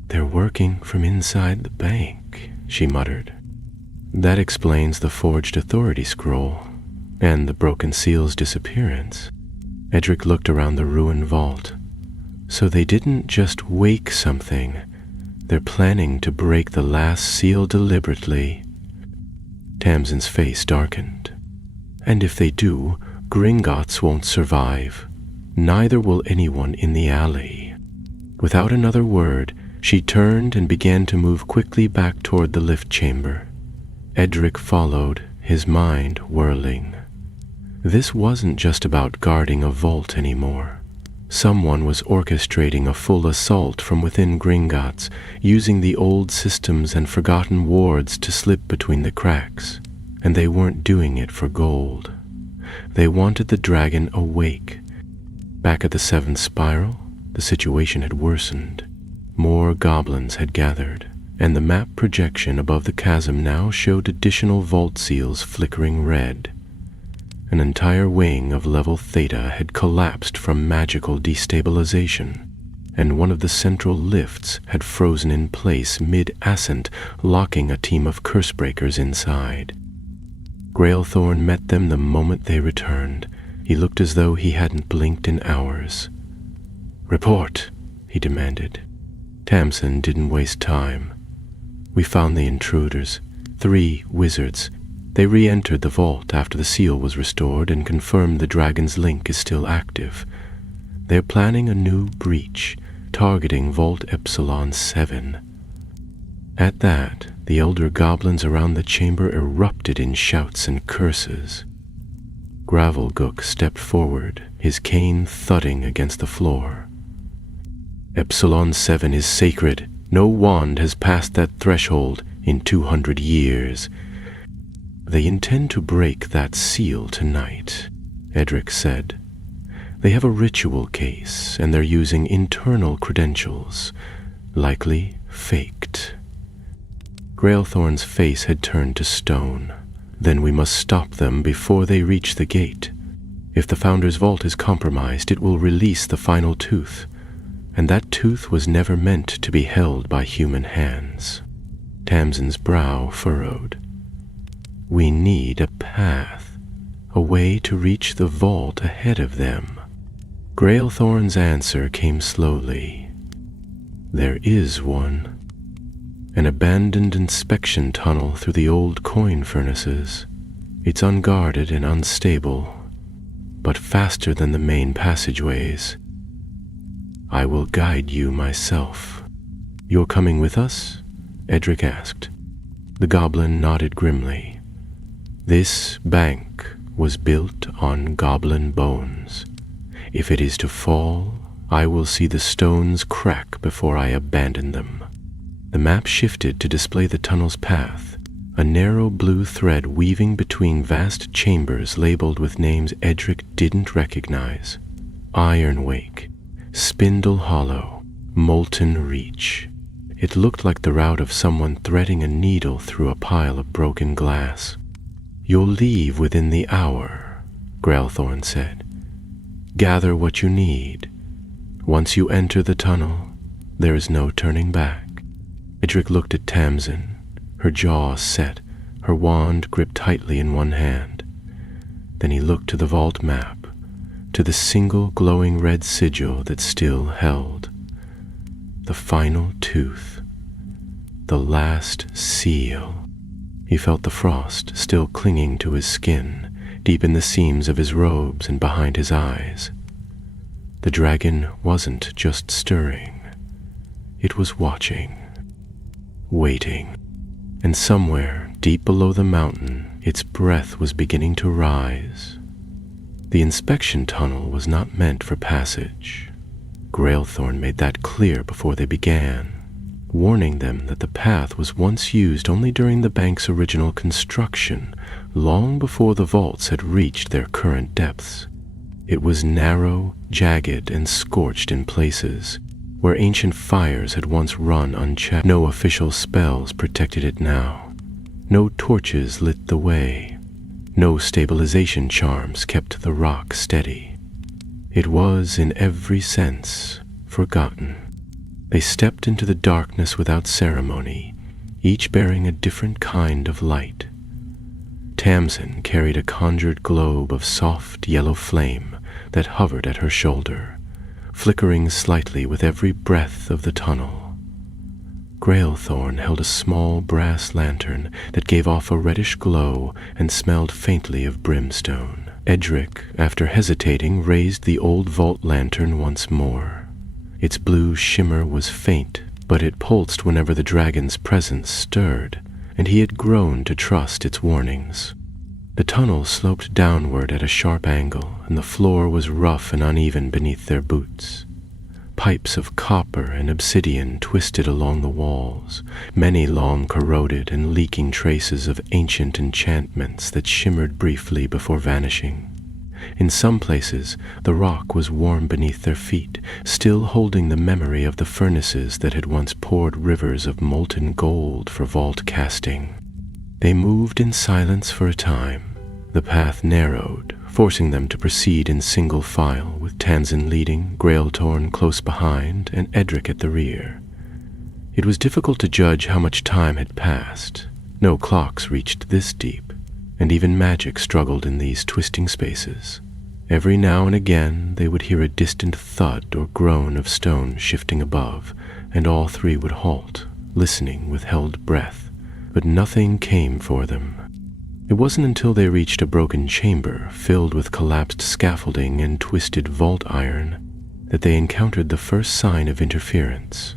"They're working from inside the bank," she muttered. "That explains the forged authority scroll and the broken seal's disappearance." Edric looked around the ruined vault. "So they didn't just wake something. They're planning to break the last seal deliberately." Tamsin's face darkened. "And if they do, Gringotts won't survive. Neither will anyone in the alley." Without another word, she turned and began to move quickly back toward the lift chamber. Edric followed, his mind whirling. This wasn't just about guarding a vault anymore. Someone was orchestrating a full assault from within Gringotts, using the old systems and forgotten wards to slip between the cracks. And they weren't doing it for gold. They wanted the dragon awake. Back at the seventh spiral, the situation had worsened. More goblins had gathered, and the map projection above the chasm now showed additional vault seals flickering red. An entire wing of level Theta had collapsed from magical destabilization, and one of the central lifts had frozen in place mid-ascent, locking a team of Cursebreakers inside. Grailthorn met them the moment they returned. He looked as though he hadn't blinked in hours. "Report," he demanded. Tamsin didn't waste time. "We found the intruders, 3 wizards. They re-entered the vault after the seal was restored and confirmed the dragon's link is still active. They're planning a new breach, targeting Vault Epsilon 7. At that, the elder goblins around the chamber erupted in shouts and curses. Gravelgook stepped forward, his cane thudding against the floor. "Epsilon 7 is sacred. No wand has passed that threshold in 200 years. They intend to break that seal tonight," Edric said. "They have a ritual case, and they're using internal credentials, likely faked." Grailthorn's face had turned to stone. "Then we must stop them before they reach the gate. If the Founder's vault is compromised, it will release the final tooth, and that tooth was never meant to be held by human hands." Tamsin's brow furrowed. We need a path, a way to reach the vault ahead of them. Grailthorn's answer came slowly. There is one. An abandoned inspection tunnel through the old coin furnaces. It's unguarded and unstable, but faster than the main passageways. I will guide you myself. You're coming with us? Edric asked. The goblin nodded grimly. This bank was built on goblin bones. If it is to fall, I will see the stones crack before I abandon them. The map shifted to display the tunnel's path, a narrow blue thread weaving between vast chambers labeled with names Edric didn't recognize. Ironwake, Spindle Hollow, Molten Reach. It looked like the route of someone threading a needle through a pile of broken glass. You'll leave within the hour, Grailthorn said. Gather what you need. Once you enter the tunnel, there is no turning back. Edric looked at Tamsin, her jaw set, her wand gripped tightly in one hand. Then he looked to the vault map, to the single glowing red sigil that still held. The final tooth. The last seal. He felt the frost still clinging to his skin, deep in the seams of his robes and behind his eyes. The dragon wasn't just stirring. It was watching, waiting, and somewhere deep below the mountain, its breath was beginning to rise. The inspection tunnel was not meant for passage. Grailthorn made that clear before they began, warning them that the path was once used only during the bank's original construction, long before the vaults had reached their current depths. It was narrow, jagged, and scorched in places, where ancient fires had once run unchecked. No official spells protected it now. No torches lit the way. No stabilization charms kept the rock steady. It was, in every sense, forgotten. They stepped into the darkness without ceremony, each bearing a different kind of light. Tamsin carried a conjured globe of soft yellow flame that hovered at her shoulder, flickering slightly with every breath of the tunnel. Grailthorn held a small brass lantern that gave off a reddish glow and smelled faintly of brimstone. Edric, after hesitating, raised the old vault lantern once more. Its blue shimmer was faint, but it pulsed whenever the dragon's presence stirred, and he had grown to trust its warnings. The tunnel sloped downward at a sharp angle, and the floor was rough and uneven beneath their boots. Pipes of copper and obsidian twisted along the walls, many long corroded and leaking traces of ancient enchantments that shimmered briefly before vanishing. In some places, the rock was warm beneath their feet, still holding the memory of the furnaces that had once poured rivers of molten gold for vault casting. They moved in silence for a time. The path narrowed, forcing them to proceed in single file, with Tamsin leading, Grailthorn close behind, and Edric at the rear. It was difficult to judge how much time had passed. No clocks reached this deep, and even magic struggled in these twisting spaces. Every now and again they would hear a distant thud or groan of stone shifting above, and all three would halt, listening with held breath, but nothing came for them. It wasn't until they reached a broken chamber filled with collapsed scaffolding and twisted vault iron that they encountered the first sign of interference.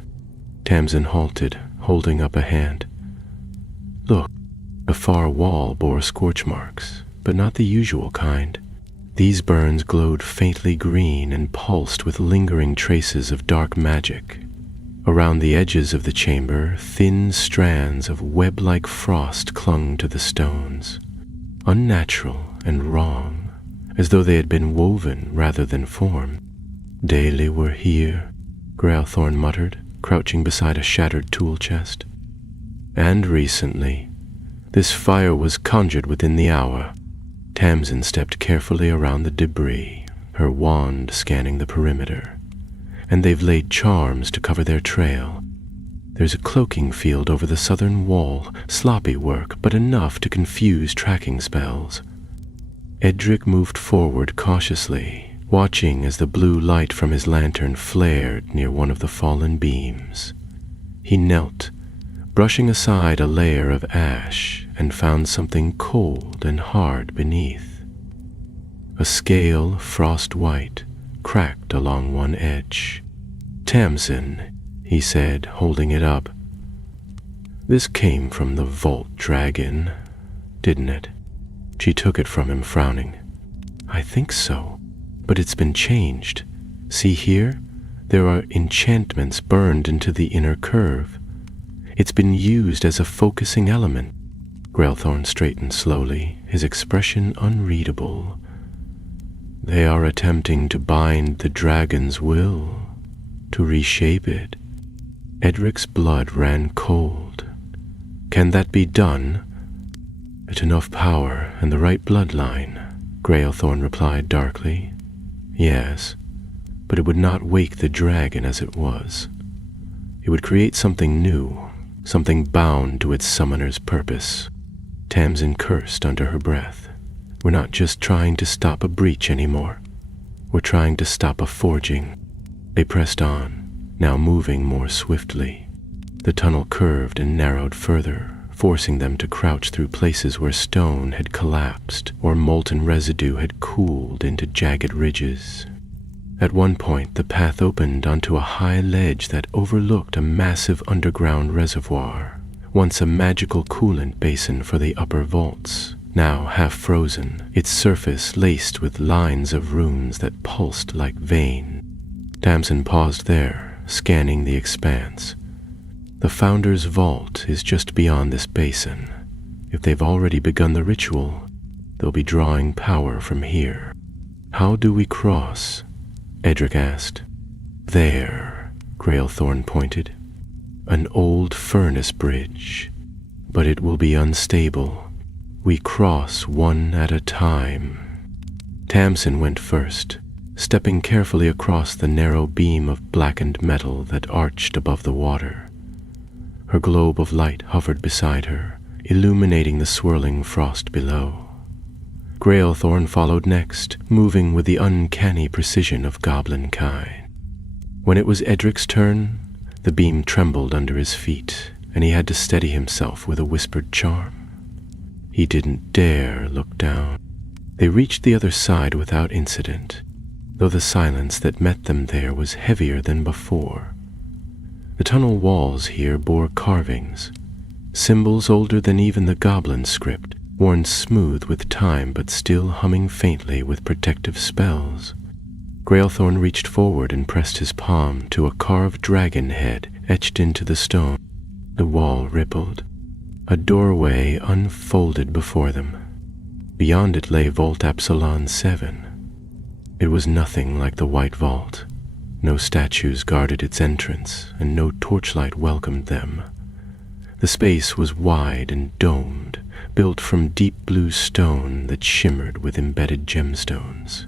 Tamsin halted, holding up a hand. Look, a far wall bore scorch marks, but not the usual kind. These burns glowed faintly green and pulsed with lingering traces of dark magic. Around the edges of the chamber, thin strands of web-like frost clung to the stones, unnatural and wrong, as though they had been woven rather than formed. Daily were here, Grailthorn muttered, crouching beside a shattered tool chest. And recently, this fire was conjured within the hour. Tamsin stepped carefully around the debris, her wand scanning the perimeter. And they've laid charms to cover their trail. There's a cloaking field over the southern wall, sloppy work, but enough to confuse tracking spells. Edric moved forward cautiously, watching as the blue light from his lantern flared near one of the fallen beams. He knelt, brushing aside a layer of ash, and found something cold and hard beneath. A scale, frost white, cracked along one edge. "Tamsin," he said, holding it up. "This came from the Vault Dragon, didn't it?" She took it from him, frowning. "I think so, but it's been changed. See here? There are enchantments burned into the inner curve. It's been used as a focusing element." Grailthorn straightened slowly, his expression unreadable. "They are attempting to bind the dragon's will, to reshape it." Edric's blood ran cold. "Can that be done?" "With enough power and the right bloodline," Grailthorn replied darkly. "Yes, but it would not wake the dragon as it was. It would create something new, something bound to its summoner's purpose." Tamsin cursed under her breath. "We're not just trying to stop a breach anymore. We're trying to stop a forging." They pressed on, now moving more swiftly. The tunnel curved and narrowed further, forcing them to crouch through places where stone had collapsed or molten residue had cooled into jagged ridges. At one point, the path opened onto a high ledge that overlooked a massive underground reservoir, once a magical coolant basin for the upper vaults, now half frozen, its surface laced with lines of runes that pulsed like veins. Tamsin paused there, scanning the expanse. "The Founder's Vault is just beyond this basin. If they've already begun the ritual, they'll be drawing power from here." "How do we cross?" Edric asked. "There," Grailthorn pointed. "An old furnace bridge, but it will be unstable. We cross one at a time." Tamsin went first, stepping carefully across the narrow beam of blackened metal that arched above the water. Her globe of light hovered beside her, illuminating the swirling frost below. Grailthorn followed next, moving with the uncanny precision of goblin kind. When it was Edric's turn, the beam trembled under his feet, and he had to steady himself with a whispered charm. He didn't dare look down. They reached the other side without incident, though the silence that met them there was heavier than before. The tunnel walls here bore carvings, symbols older than even the goblin script, worn smooth with time but still humming faintly with protective spells. Grailthorn reached forward and pressed his palm to a carved dragon head etched into the stone. The wall rippled. A doorway unfolded before them. Beyond it lay Vault Absalon 7. It was nothing like the White Vault. No statues guarded its entrance, and no torchlight welcomed them. The space was wide and domed, built from deep blue stone that shimmered with embedded gemstones.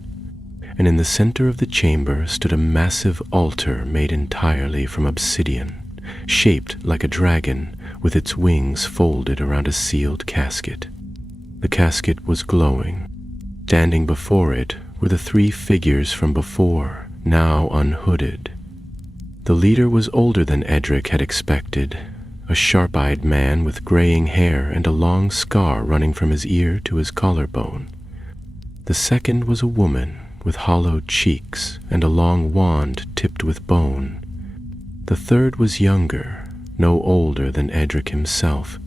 And in the center of the chamber stood a massive altar made entirely from obsidian, shaped like a dragon, with its wings folded around a sealed casket. The casket was glowing. Standing before it were the three figures from before, now unhooded. The leader was older than Edric had expected, a sharp-eyed man with graying hair and a long scar running from his ear to his collarbone. The second was a woman with hollowed cheeks and a long wand tipped with bone. The third was younger, no older than Edric himself,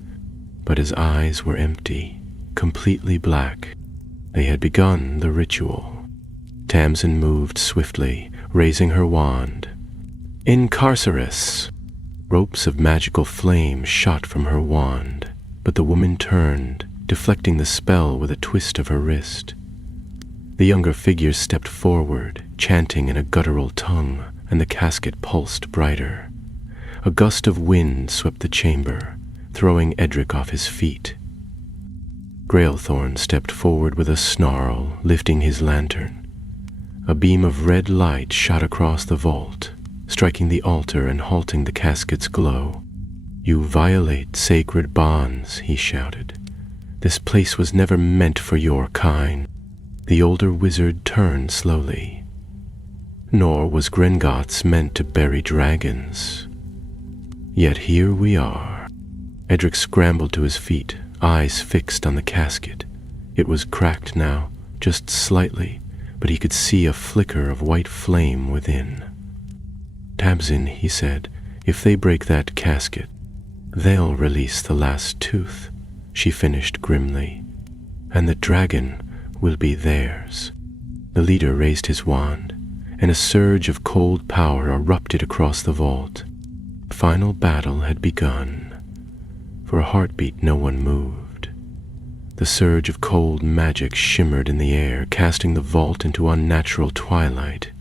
but his eyes were empty, completely black. They had begun the ritual. Tamsin moved swiftly, raising her wand. "Incarcerus!" Ropes of magical flame shot from her wand, but the woman turned, deflecting the spell with a twist of her wrist. The younger figure stepped forward, chanting in a guttural tongue, and the casket pulsed brighter. A gust of wind swept the chamber, throwing Edric off his feet. Grailthorn stepped forward with a snarl, lifting his lantern. A beam of red light shot across the vault, striking the altar and halting the casket's glow. "You violate sacred bonds," he shouted. "This place was never meant for your kind." The older wizard turned slowly. "Nor was Gringotts meant to bury dragons. Yet here we are." Edric scrambled to his feet, eyes fixed on the casket. It was cracked now, just slightly, but he could see a flicker of white flame within. "Tamsin," he said, "if they break that casket, they'll release the last tooth," she finished grimly, "and the dragon will be theirs." The leader raised his wand, and a surge of cold power erupted across the vault. The final battle had begun. For a heartbeat, no one moved. The surge of cold magic shimmered in the air, casting the vault into unnatural twilight.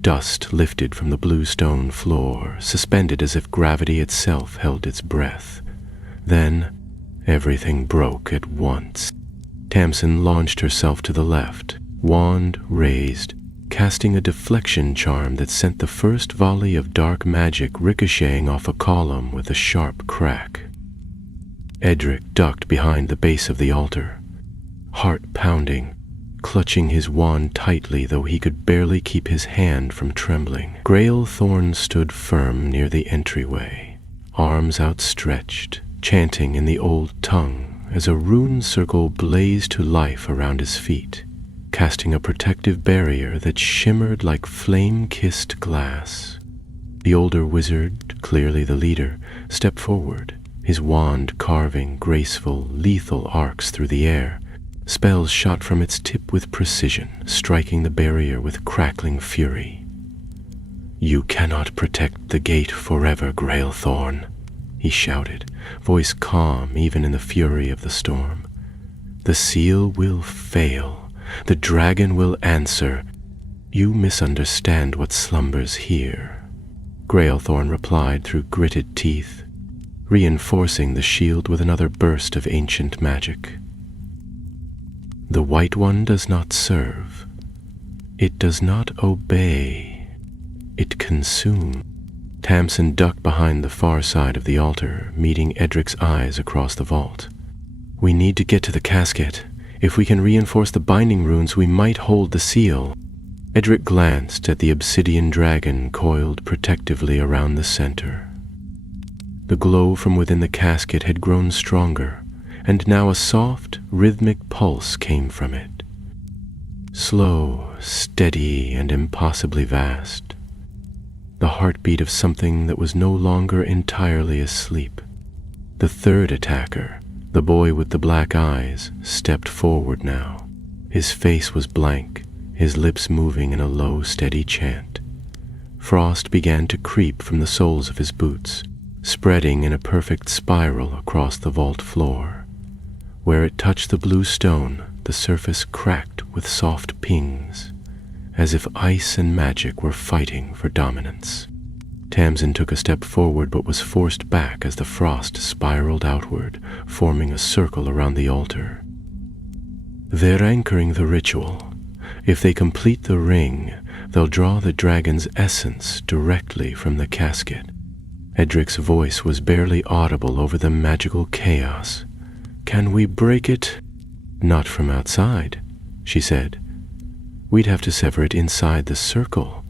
Dust lifted from the blue stone floor, suspended as if gravity itself held its breath. Then, everything broke at once. Tamsin launched herself to the left, wand raised, casting a deflection charm that sent the first volley of dark magic ricocheting off a column with a sharp crack. Edric ducked behind the base of the altar, heart pounding, clutching his wand tightly, though he could barely keep his hand from trembling. Grailthorn stood firm near the entryway, arms outstretched, chanting in the old tongue as a rune circle blazed to life around his feet, casting a protective barrier that shimmered like flame-kissed glass. The older wizard, clearly the leader, stepped forward, his wand carving graceful, lethal arcs through the air. Spells shot from its tip with precision, striking the barrier with crackling fury. "You cannot protect the gate forever, Grailthorn," he shouted, voice calm even in the fury of the storm. "The seal will fail. The dragon will answer. You misunderstand what slumbers here." Grailthorn replied through gritted teeth, reinforcing the shield with another burst of ancient magic. "The White One does not serve. It does not obey. It consumes." Tamsin ducked behind the far side of the altar, meeting Edric's eyes across the vault. "We need to get to the casket. If we can reinforce the binding runes, we might hold the seal." Edric glanced at the obsidian dragon coiled protectively around the center. The glow from within the casket had grown stronger, and now a soft, rhythmic pulse came from it. Slow, steady, and impossibly vast. The heartbeat of something that was no longer entirely asleep. The third attacker, the boy with the black eyes, stepped forward now. His face was blank, his lips moving in a low, steady chant. Frost began to creep from the soles of his boots, spreading in a perfect spiral across the vault floor. Where it touched the blue stone, the surface cracked with soft pings, as if ice and magic were fighting for dominance. Tamsin took a step forward but was forced back as the frost spiraled outward, forming a circle around the altar. "They're anchoring the ritual. If they complete the ring, they'll draw the dragon's essence directly from the casket." Edric's voice was barely audible over the magical chaos. "Can we break it?" "Not from outside," she said. "We'd have to sever it inside the circle."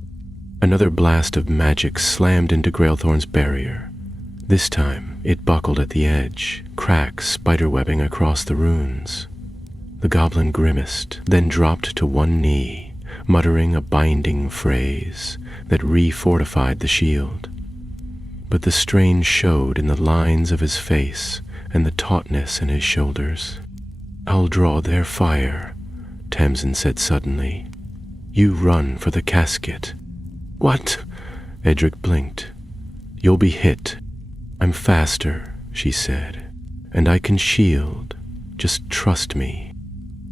Another blast of magic slammed into Grailthorn's barrier. This time, it buckled at the edge, cracks spiderwebbing across the runes. The goblin grimaced, then dropped to one knee, muttering a binding phrase that re-fortified the shield. But the strain showed in the lines of his face and the tautness in his shoulders. "I'll draw their fire," Tamsin said suddenly. "You run for the casket." "What?" Edric blinked. "You'll be hit. I'm faster," she said, "and I can shield. Just trust me."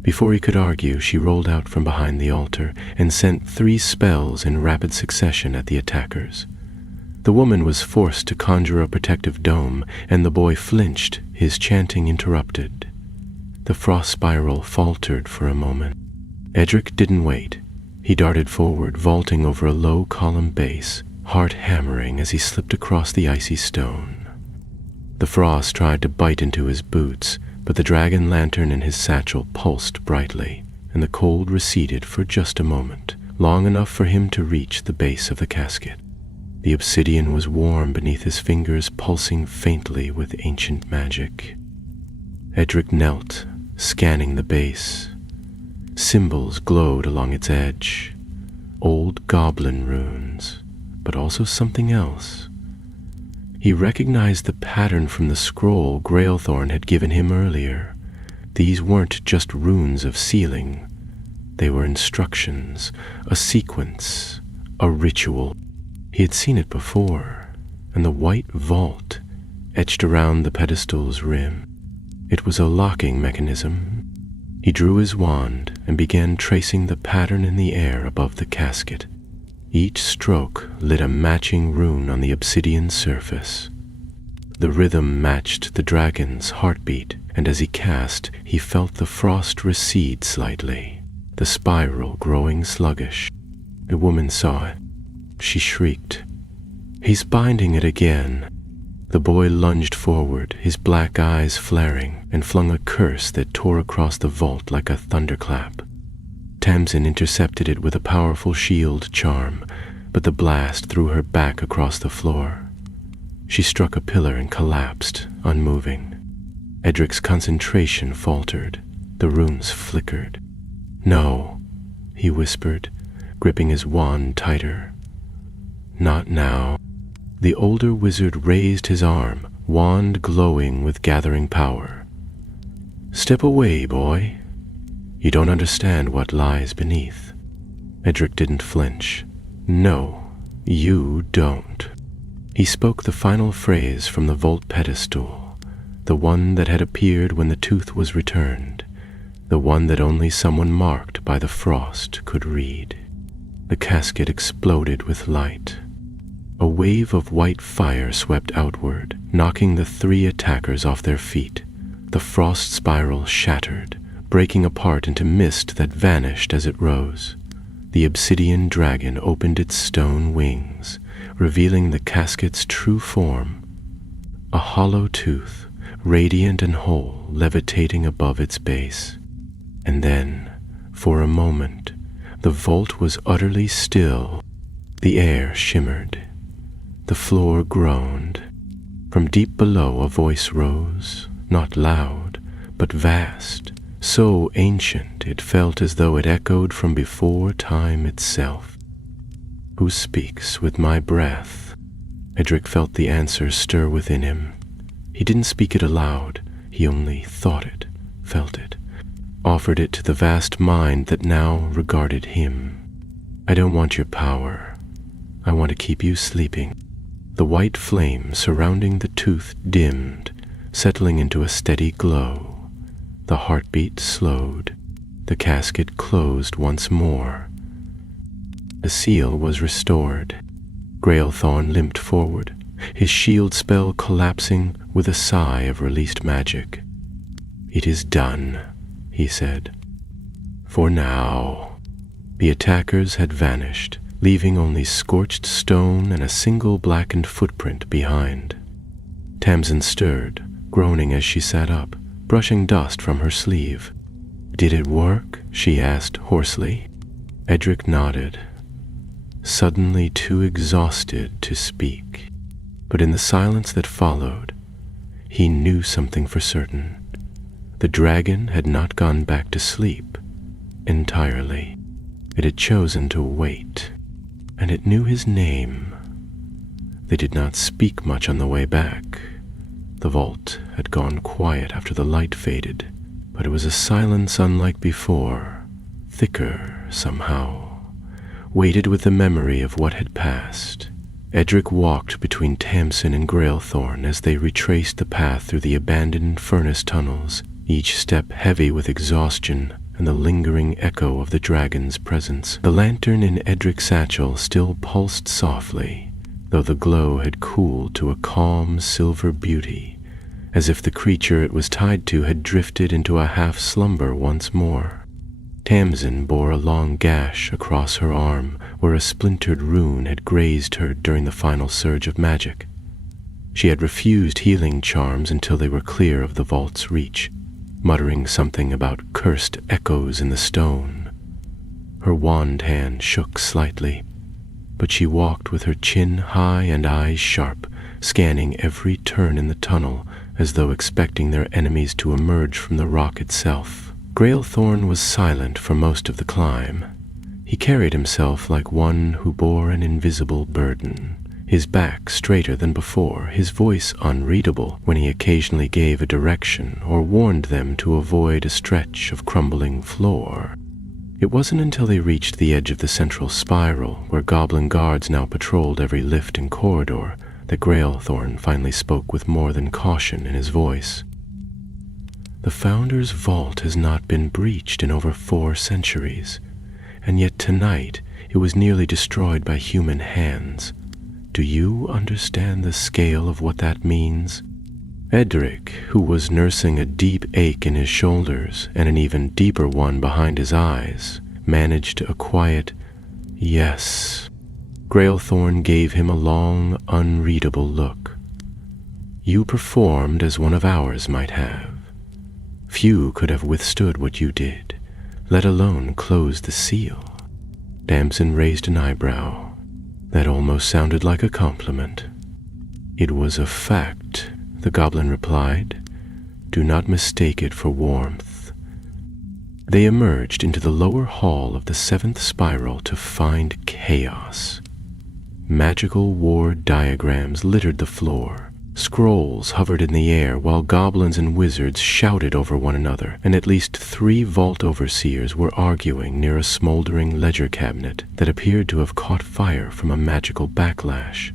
Before he could argue, she rolled out from behind the altar and sent 3 spells in rapid succession at the attackers. The woman was forced to conjure a protective dome, and the boy flinched, his chanting interrupted. The frost spiral faltered for a moment. Edric didn't wait. He darted forward, vaulting over a low column base, heart hammering as he slipped across the icy stone. The frost tried to bite into his boots, but the dragon lantern in his satchel pulsed brightly, and the cold receded for just a moment, long enough for him to reach the base of the casket. The obsidian was warm beneath his fingers, pulsing faintly with ancient magic. Edric knelt, scanning the base. Symbols glowed along its edge. Old goblin runes, but also something else. He recognized the pattern from the scroll Grailthorn had given him earlier. These weren't just runes of sealing. They were instructions, a sequence, a ritual. He had seen it before, and the white vault etched around the pedestal's rim. It was a locking mechanism. He drew his wand and began tracing the pattern in the air above the casket. Each stroke lit a matching rune on the obsidian surface. The rhythm matched the dragon's heartbeat, and as he cast, he felt the frost recede slightly, the spiral growing sluggish. A woman saw it. She shrieked. "He's binding it again." The boy lunged forward, his black eyes flaring, and flung a curse that tore across the vault like a thunderclap. Tamsin intercepted it with a powerful shield charm, but the blast threw her back across the floor. She struck a pillar and collapsed, unmoving. Edric's concentration faltered. The runes flickered. "No," he whispered, gripping his wand tighter. "Not now." The older wizard raised his arm, wand glowing with gathering power. "Step away, boy. You don't understand what lies beneath." Edric didn't flinch. "No, you don't." He spoke the final phrase from the vault pedestal, the one that had appeared when the tooth was returned, the one that only someone marked by the frost could read. The casket exploded with light. A wave of white fire swept outward, knocking the three attackers off their feet. The frost spiral shattered, breaking apart into mist that vanished as it rose. The obsidian dragon opened its stone wings, revealing the casket's true form. A hollow tooth, radiant and whole, levitating above its base. And then, for a moment, the vault was utterly still. The air shimmered. The floor groaned. From deep below a voice rose, not loud, but vast, so ancient it felt as though it echoed from before time itself. "Who speaks with my breath?" Edric felt the answer stir within him. He didn't speak it aloud, he only thought it, felt it, offered it to the vast mind that now regarded him. "I don't want your power. I want to keep you sleeping." The white flame surrounding the tooth dimmed, settling into a steady glow. The heartbeat slowed. The casket closed once more. The seal was restored. Grailthorn limped forward, his shield spell collapsing with a sigh of released magic. "It is done," he said. "For now." The attackers had vanished, leaving only scorched stone and a single blackened footprint behind. Tamsin stirred, groaning as she sat up, brushing dust from her sleeve. "Did it work?" she asked hoarsely. Edric nodded, suddenly too exhausted to speak. But in the silence that followed, he knew something for certain. The dragon had not gone back to sleep entirely. It had chosen to wait. And it knew his name. They did not speak much on the way back. The vault had gone quiet after the light faded, but it was a silence unlike before, thicker somehow, weighted with the memory of what had passed. Edric walked between Tamsin and Grailthorn as they retraced the path through the abandoned furnace tunnels, each step heavy with exhaustion and the lingering echo of the dragon's presence. The lantern in Edric's satchel still pulsed softly, though the glow had cooled to a calm silver beauty, as if the creature it was tied to had drifted into a half-slumber once more. Tamsin bore a long gash across her arm where a splintered rune had grazed her during the final surge of magic. She had refused healing charms until they were clear of the vault's reach, muttering something about cursed echoes in the stone. Her wand hand shook slightly, but she walked with her chin high and eyes sharp, scanning every turn in the tunnel as though expecting their enemies to emerge from the rock itself. Grailthorn was silent for most of the climb. He carried himself like one who bore an invisible burden, his back straighter than before, his voice unreadable when he occasionally gave a direction or warned them to avoid a stretch of crumbling floor. It wasn't until they reached the edge of the central spiral, where goblin guards now patrolled every lift and corridor, that Grailthorn finally spoke with more than caution in his voice. The Founder's vault has not been breached in over 4 centuries, and yet tonight it was nearly destroyed by human hands. Do you understand the scale of what that means? Edric, who was nursing a deep ache in his shoulders and an even deeper one behind his eyes, managed a quiet yes. Grailthorn gave him a long, unreadable look. You performed as one of ours might have. Few could have withstood what you did, let alone close the seal. Tamsin raised an eyebrow. That almost sounded like a compliment. It was a fact, the goblin replied. Do not mistake it for warmth. They emerged into the lower hall of the 7th spiral to find chaos. Magical ward diagrams littered the floor. Scrolls hovered in the air while goblins and wizards shouted over one another, and at least 3 vault overseers were arguing near a smoldering ledger cabinet that appeared to have caught fire from a magical backlash.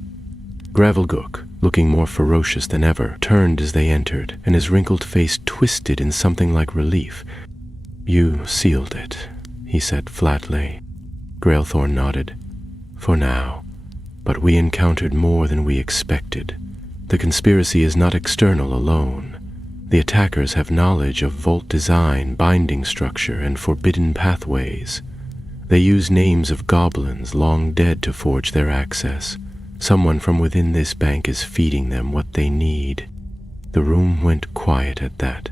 Gravelgook, looking more ferocious than ever, turned as they entered, and his wrinkled face twisted in something like relief. You sealed it, he said flatly. Grailthorn nodded. For now. But we encountered more than we expected. The conspiracy is not external alone. The attackers have knowledge of vault design, binding structure, and forbidden pathways. They use names of goblins long dead to forge their access. Someone from within this bank is feeding them what they need. The room went quiet at that,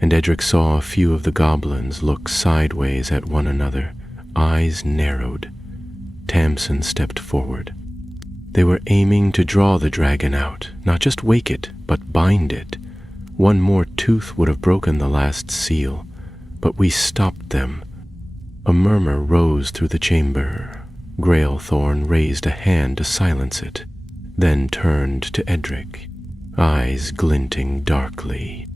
and Edric saw a few of the goblins look sideways at one another, eyes narrowed. Tamsin stepped forward. They were aiming to draw the dragon out, not just wake it, but bind it. One more tooth would have broken the last seal, but we stopped them. A murmur rose through the chamber. Grailthorn raised a hand to silence it, then turned to Edric, eyes glinting darkly.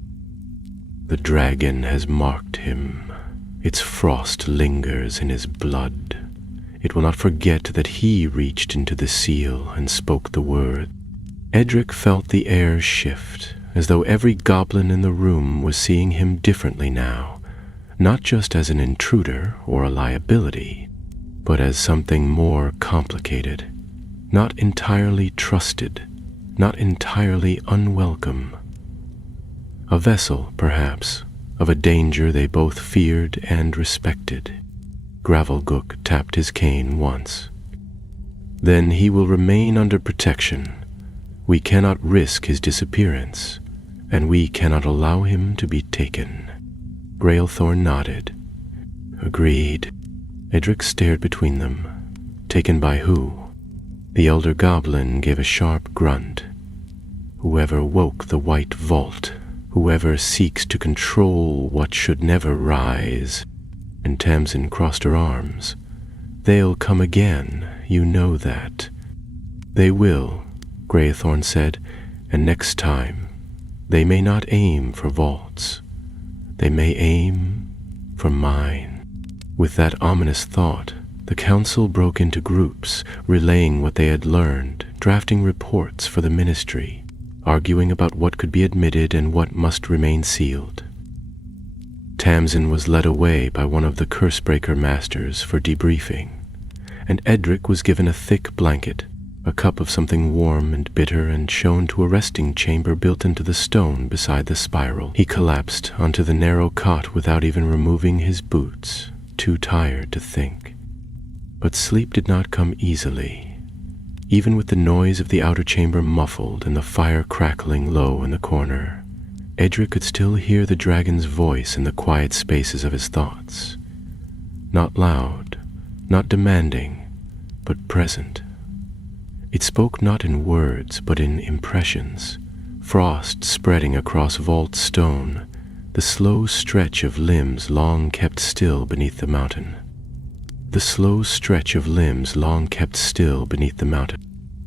The dragon has marked him. Its frost lingers in his blood. It will not forget that he reached into the seal and spoke the word. Edric felt the air shift, as though every goblin in the room was seeing him differently now, not just as an intruder or a liability, but as something more complicated, not entirely trusted, not entirely unwelcome. A vessel, perhaps, of a danger they both feared and respected. Gravelgook tapped his cane once. Then he will remain under protection. We cannot risk his disappearance, and we cannot allow him to be taken. Grailthorn nodded. Agreed. Edric stared between them. Taken by who? The elder goblin gave a sharp grunt. Whoever woke the white vault, whoever seeks to control what should never rise. And Tamsin crossed her arms. They'll come again, you know that. They will, Grailthorn said, and next time, they may not aim for vaults. They may aim for mine. With that ominous thought, the council broke into groups, relaying what they had learned, drafting reports for the ministry, arguing about what could be admitted and what must remain sealed. Tamsin was led away by one of the Cursebreaker masters for debriefing, and Edric was given a thick blanket, a cup of something warm and bitter, and shown to a resting chamber built into the stone beside the spiral. He collapsed onto the narrow cot without even removing his boots, too tired to think. But sleep did not come easily. even with the noise of the outer chamber muffled and the fire crackling low in the corner. Edric could still hear the dragon's voice in the quiet spaces of his thoughts. Not loud, not demanding, but present. It spoke not in words, but in impressions, frost spreading across vault stone, the slow stretch of limbs long kept still beneath the mountain. The slow stretch of limbs long kept still beneath the mountain.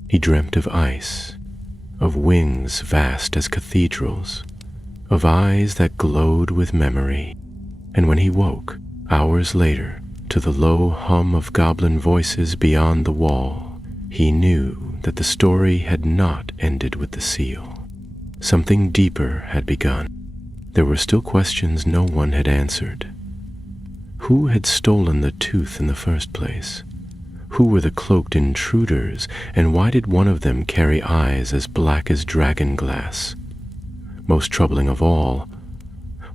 He dreamt of ice, of wings vast as cathedrals, of eyes that glowed with memory. And when he woke, hours later, to the low hum of goblin voices beyond the wall, he knew that the story had not ended with the seal. Something deeper had begun. There were still questions no one had answered. Who had stolen the tooth in the first place? Who were the cloaked intruders, and why did one of them carry eyes as black as dragon glass? Most troubling of all,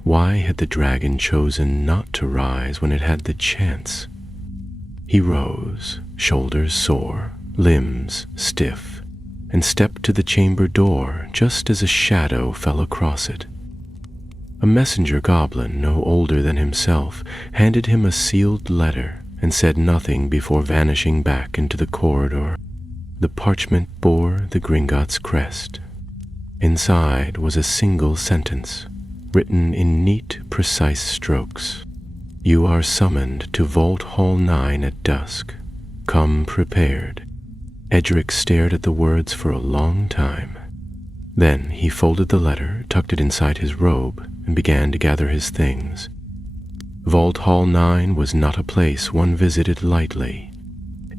why had the dragon chosen not to rise when it had the chance? He rose, shoulders sore, limbs stiff, and stepped to the chamber door just as a shadow fell across it. A messenger goblin, no older than himself, handed him a sealed letter and said nothing before vanishing back into the corridor. The parchment bore the Gringotts crest. Inside was a single sentence, written in neat, precise strokes. You are summoned to Vault Hall 9 at dusk. Come prepared. Edric stared at the words for a long time. Then he folded the letter, tucked it inside his robe, and began to gather his things. Vault Hall 9 was not a place one visited lightly.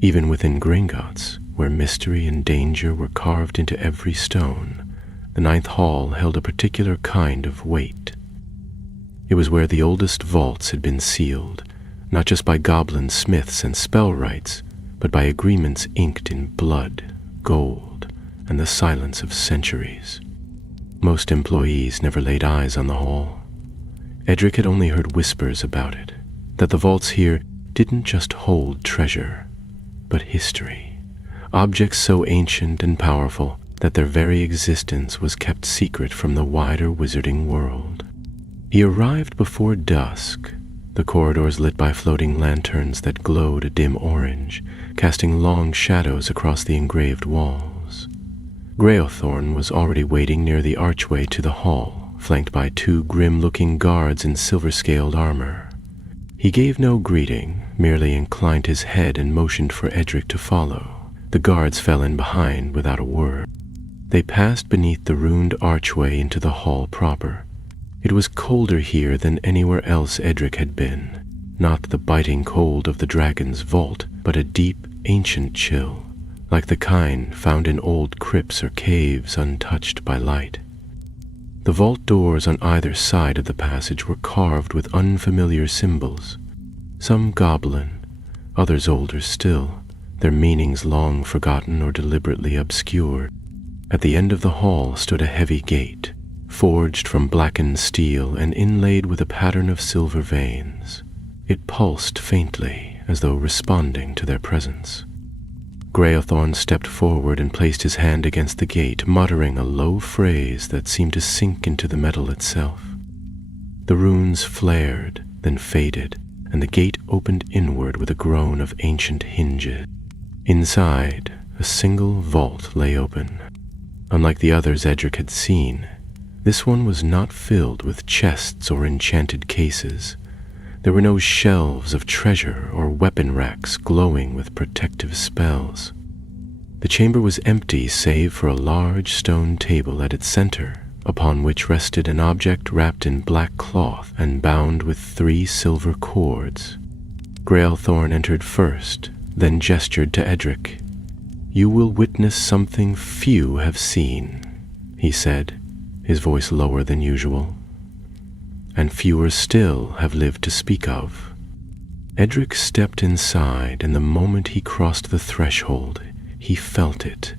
Even within Gringotts, where mystery and danger were carved into every stone, the ninth hall held a particular kind of weight. It was where the oldest vaults had been sealed, not just by goblin smiths and spellwrights, but by agreements inked in blood, gold, and the silence of centuries. Most employees never laid eyes on the hall. Edric had only heard whispers about it, that the vaults here didn't just hold treasure, but history, objects so ancient and powerful that their very existence was kept secret from the wider wizarding world. He arrived before dusk, the corridors lit by floating lanterns that glowed a dim orange, casting long shadows across the engraved walls. Greothorn was already waiting near the archway to the hall, flanked by two grim-looking guards in silver-scaled armor. He gave no greeting, merely inclined his head and motioned for Edric to follow. The guards fell in behind without a word. They passed beneath the ruined archway into the hall proper. It was colder here than anywhere else Edric had been. Not the biting cold of the dragon's vault, but a deep, ancient chill, like the kind found in old crypts or caves untouched by light. The vault doors on either side of the passage were carved with unfamiliar symbols, some goblin, others older still, their meanings long forgotten or deliberately obscured. At the end of the hall stood a heavy gate, forged from blackened steel and inlaid with a pattern of silver veins. It pulsed faintly, as though responding to their presence. Greothorn stepped forward and placed his hand against the gate, muttering a low phrase that seemed to sink into the metal itself. The runes flared, then faded, and the gate opened inward with a groan of ancient hinges. Inside, a single vault lay open. Unlike the others Edric had seen, this one was not filled with chests or enchanted cases. There were no shelves of treasure or weapon racks glowing with protective spells. The chamber was empty save for a large stone table at its center, upon which rested an object wrapped in black cloth and bound with 3 silver cords. Greothorn entered first, then gestured to Edric. You will witness something few have seen, he said, his voice lower than usual. And fewer still have lived to speak of. Edric stepped inside, and the moment he crossed the threshold, he felt it,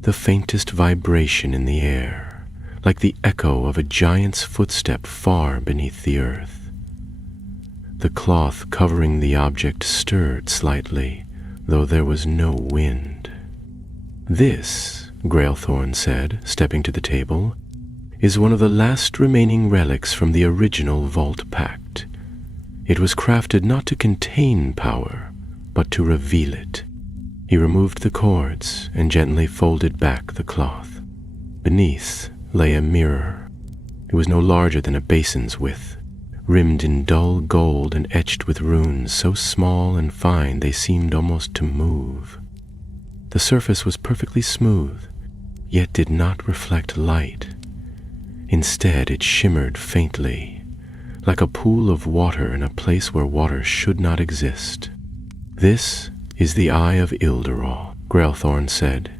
the faintest vibration in the air, like the echo of a giant's footstep far beneath the earth. The cloth covering the object stirred slightly, though there was no wind. "This," Grailthorn said, stepping to the table, "is one of the last remaining relics from the original Vault Pact. It was crafted not to contain power, but to reveal it." He removed the cords and gently folded back the cloth. Beneath lay a mirror. It was no larger than a basin's width, rimmed in dull gold and etched with runes so small and fine they seemed almost to move. The surface was perfectly smooth, yet did not reflect light. Instead, it shimmered faintly, like a pool of water in a place where water should not exist. "This is the Eye of Ilderal," Grailthorn said.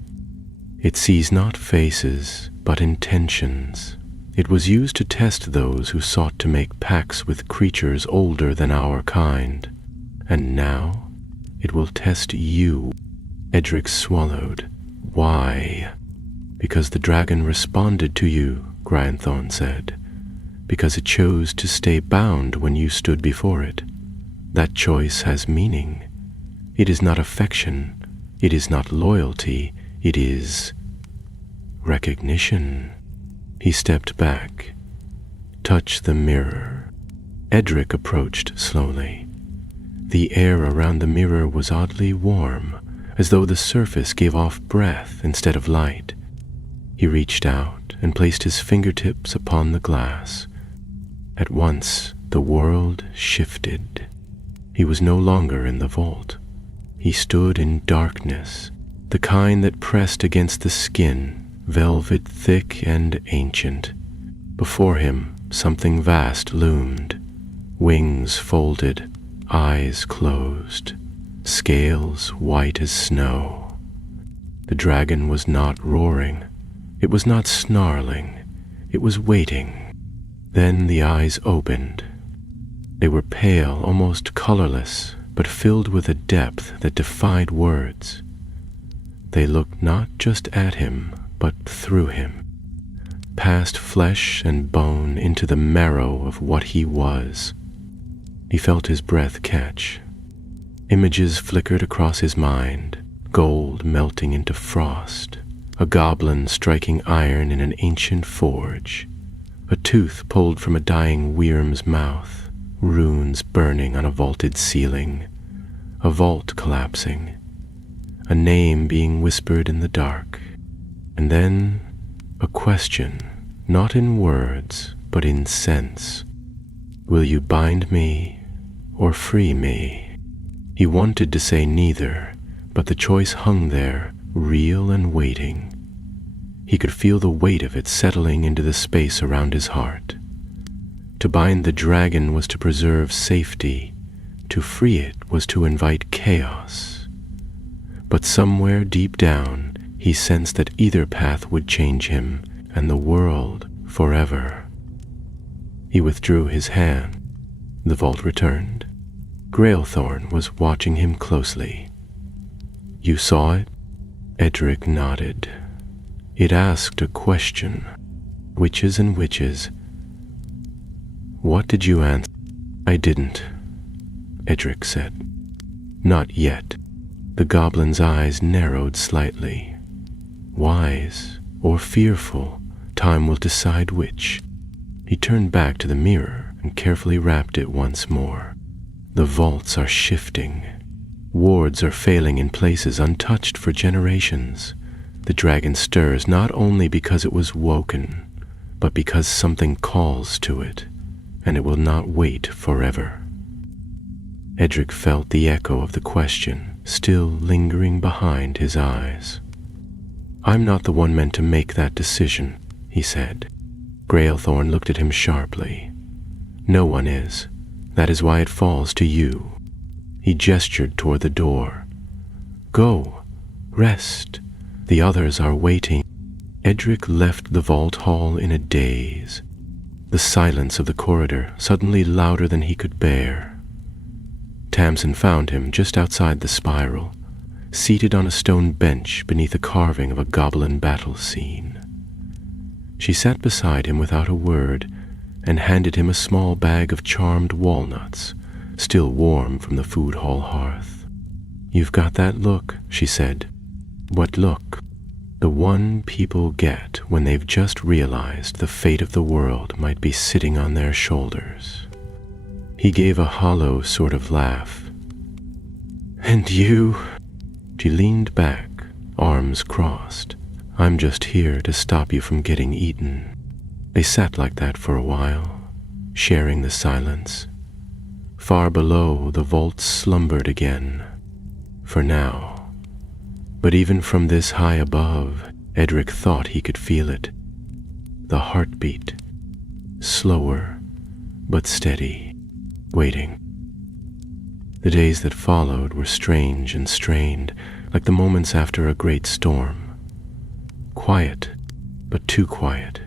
"It sees not faces, but intentions. It was used to test those who sought to make pacts with creatures older than our kind. And now it will test you." Edric swallowed. "Why?" "Because the dragon responded to you," Grailthorn said. "Because it chose to stay bound when you stood before it. That choice has meaning. It is not affection. It is not loyalty. It is recognition." He stepped back. "Touch the mirror." Edric approached slowly. The air around the mirror was oddly warm, as though the surface gave off breath instead of light. He reached out and placed his fingertips upon the glass. At once, the world shifted. He was no longer in the vault. He stood in darkness, the kind that pressed against the skin, velvet thick and ancient. Before him, something vast loomed, wings folded, eyes closed, scales white as snow. The dragon was not roaring. It was not snarling. It was waiting. Then the eyes opened. They were pale, almost colorless, but filled with a depth that defied words. They looked not just at him, but through him, past flesh and bone into the marrow of what he was. He felt his breath catch. Images flickered across his mind, gold melting into frost, a goblin striking iron in an ancient forge, a tooth pulled from a dying wyrm's mouth, runes burning on a vaulted ceiling, a vault collapsing, a name being whispered in the dark, and then a question, not in words, but in sense. "Will you bind me or free me?" He wanted to say neither, but the choice hung there, real and waiting. He could feel the weight of it settling into the space around his heart. To bind the dragon was to preserve safety. To free it was to invite chaos. But somewhere deep down, he sensed that either path would change him and the world forever. He withdrew his hand. The vault returned. Grailthorn was watching him closely. "You saw it?" Edric nodded. "It asked a question. Witches and witches. What did you answer?" "I didn't," Edric said. "Not yet." The goblin's eyes narrowed slightly. "Wise or fearful, time will decide which." He turned back to the mirror and carefully wrapped it once more. "The vaults are shifting. Wards are failing in places untouched for generations. The dragon stirs not only because it was woken, but because something calls to it, and it will not wait forever." Edric felt the echo of the question still lingering behind his eyes. "I'm not the one meant to make that decision," he said. Grailthorn looked at him sharply. "No one is. That is why it falls to you." He gestured toward the door. "Go. Rest. The others are waiting." Edric left the vault hall in a daze, the silence of the corridor suddenly louder than he could bear. Tamsin found him just outside the spiral, seated on a stone bench beneath a carving of a goblin battle scene. She sat beside him without a word and handed him a small bag of charmed walnuts, still warm from the food hall hearth. "You've got that look," she said. "What look?" The one people get when they've just realized the fate of the world might be sitting on their shoulders. He gave a hollow sort of laugh. "And you?" She leaned back, arms crossed. "I'm just here to stop you from getting eaten." They sat like that for a while, sharing the silence. Far below, the vault slumbered again, for now. But even from this high above, Edric thought he could feel it. The heartbeat, slower but steady, waiting. The days that followed were strange and strained, like the moments after a great storm. Quiet, but too quiet,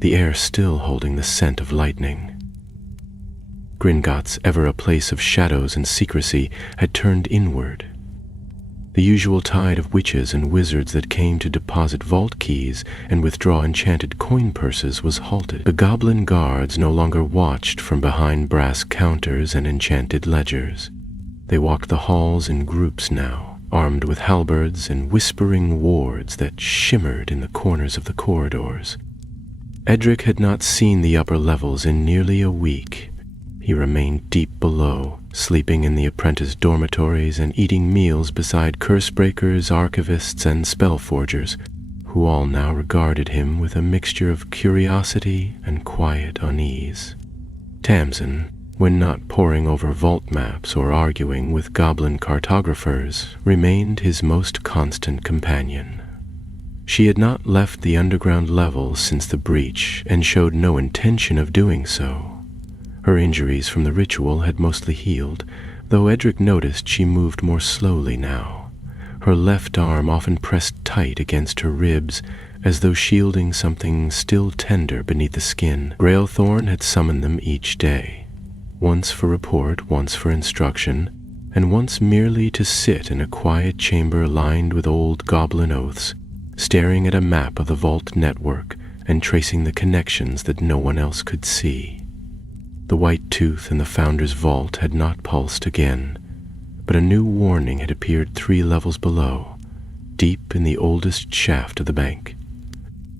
the air still holding the scent of lightning. Gringotts, ever a place of shadows and secrecy, had turned inward. The usual tide of witches and wizards that came to deposit vault keys and withdraw enchanted coin purses was halted. The goblin guards no longer watched from behind brass counters and enchanted ledgers. They walked the halls in groups now, armed with halberds and whispering wards that shimmered in the corners of the corridors. Edric had not seen the upper levels in nearly a week. He remained deep below, sleeping in the apprentice dormitories and eating meals beside curse-breakers, archivists, and spell-forgers, who all now regarded him with a mixture of curiosity and quiet unease. Tamsin, when not poring over vault maps or arguing with goblin cartographers, remained his most constant companion. She had not left the underground levels since the breach and showed no intention of doing so. Her injuries from the ritual had mostly healed, though Edric noticed she moved more slowly now. Her left arm often pressed tight against her ribs, as though shielding something still tender beneath the skin. Grailthorn had summoned them each day, once for report, once for instruction, and once merely to sit in a quiet chamber lined with old goblin oaths, staring at a map of the vault network and tracing the connections that no one else could see. The white tooth in the Founder's vault had not pulsed again, but a new warning had appeared 3 levels below, deep in the oldest shaft of the bank.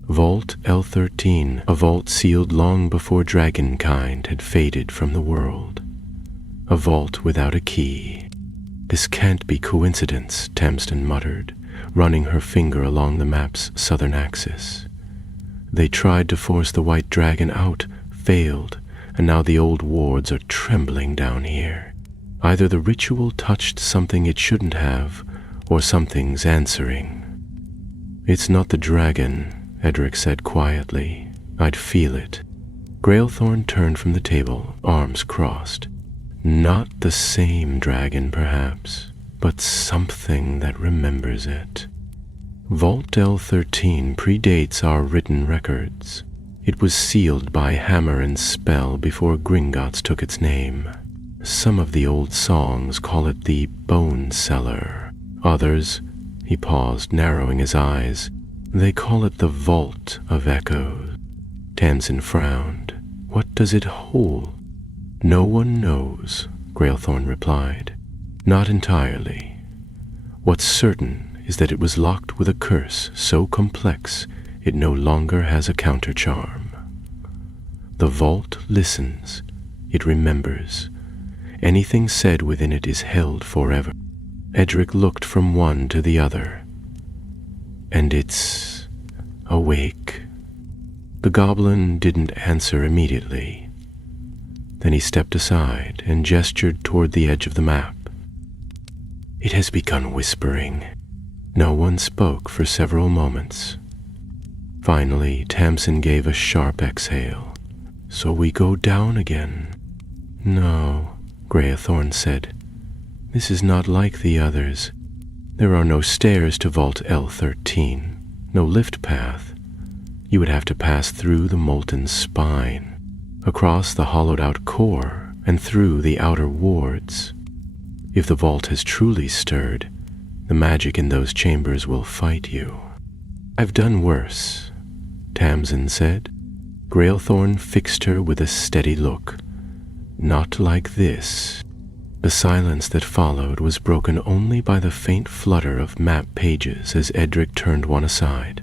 Vault L13, a vault sealed long before dragonkind had faded from the world. A vault without a key. "This can't be coincidence," Tamsin muttered, running her finger along the map's southern axis. "They tried to force the white dragon out, failed, and now the old wards are trembling down here. Either the ritual touched something it shouldn't have, or something's answering." "It's not the dragon," Edric said quietly. "I'd feel it." Grailthorn turned from the table, arms crossed. "Not the same dragon, perhaps, but something that remembers it." Vault L13 predates our written records. It was sealed by hammer and spell before Gringotts took its name. Some of the old songs call it the Bone Cellar. Others, he paused, narrowing his eyes, they call it the Vault of Echoes. Tamsin frowned. "What does it hold?" "No one knows," Grailthorn replied. "Not entirely. What's certain is that it was locked with a curse so complex it no longer has a countercharm. The vault listens, it remembers. Anything said within it is held forever." Edric looked from one to the other. "And it's awake?" The goblin didn't answer immediately. Then he stepped aside and gestured toward the edge of the map. "It has begun whispering." No one spoke for several moments. Finally, Tamsin gave a sharp exhale. "So we go down again?" "No," Grailthorn said. "This is not like the others. There are no stairs to Vault L13, no lift path. You would have to pass through the molten spine, across the hollowed-out core, and through the outer wards. If the vault has truly stirred, the magic in those chambers will fight you." "I've done worse," Tamsin said. Grailthorn fixed her with a steady look. "Not like this." The silence that followed was broken only by the faint flutter of map pages as Edric turned one aside.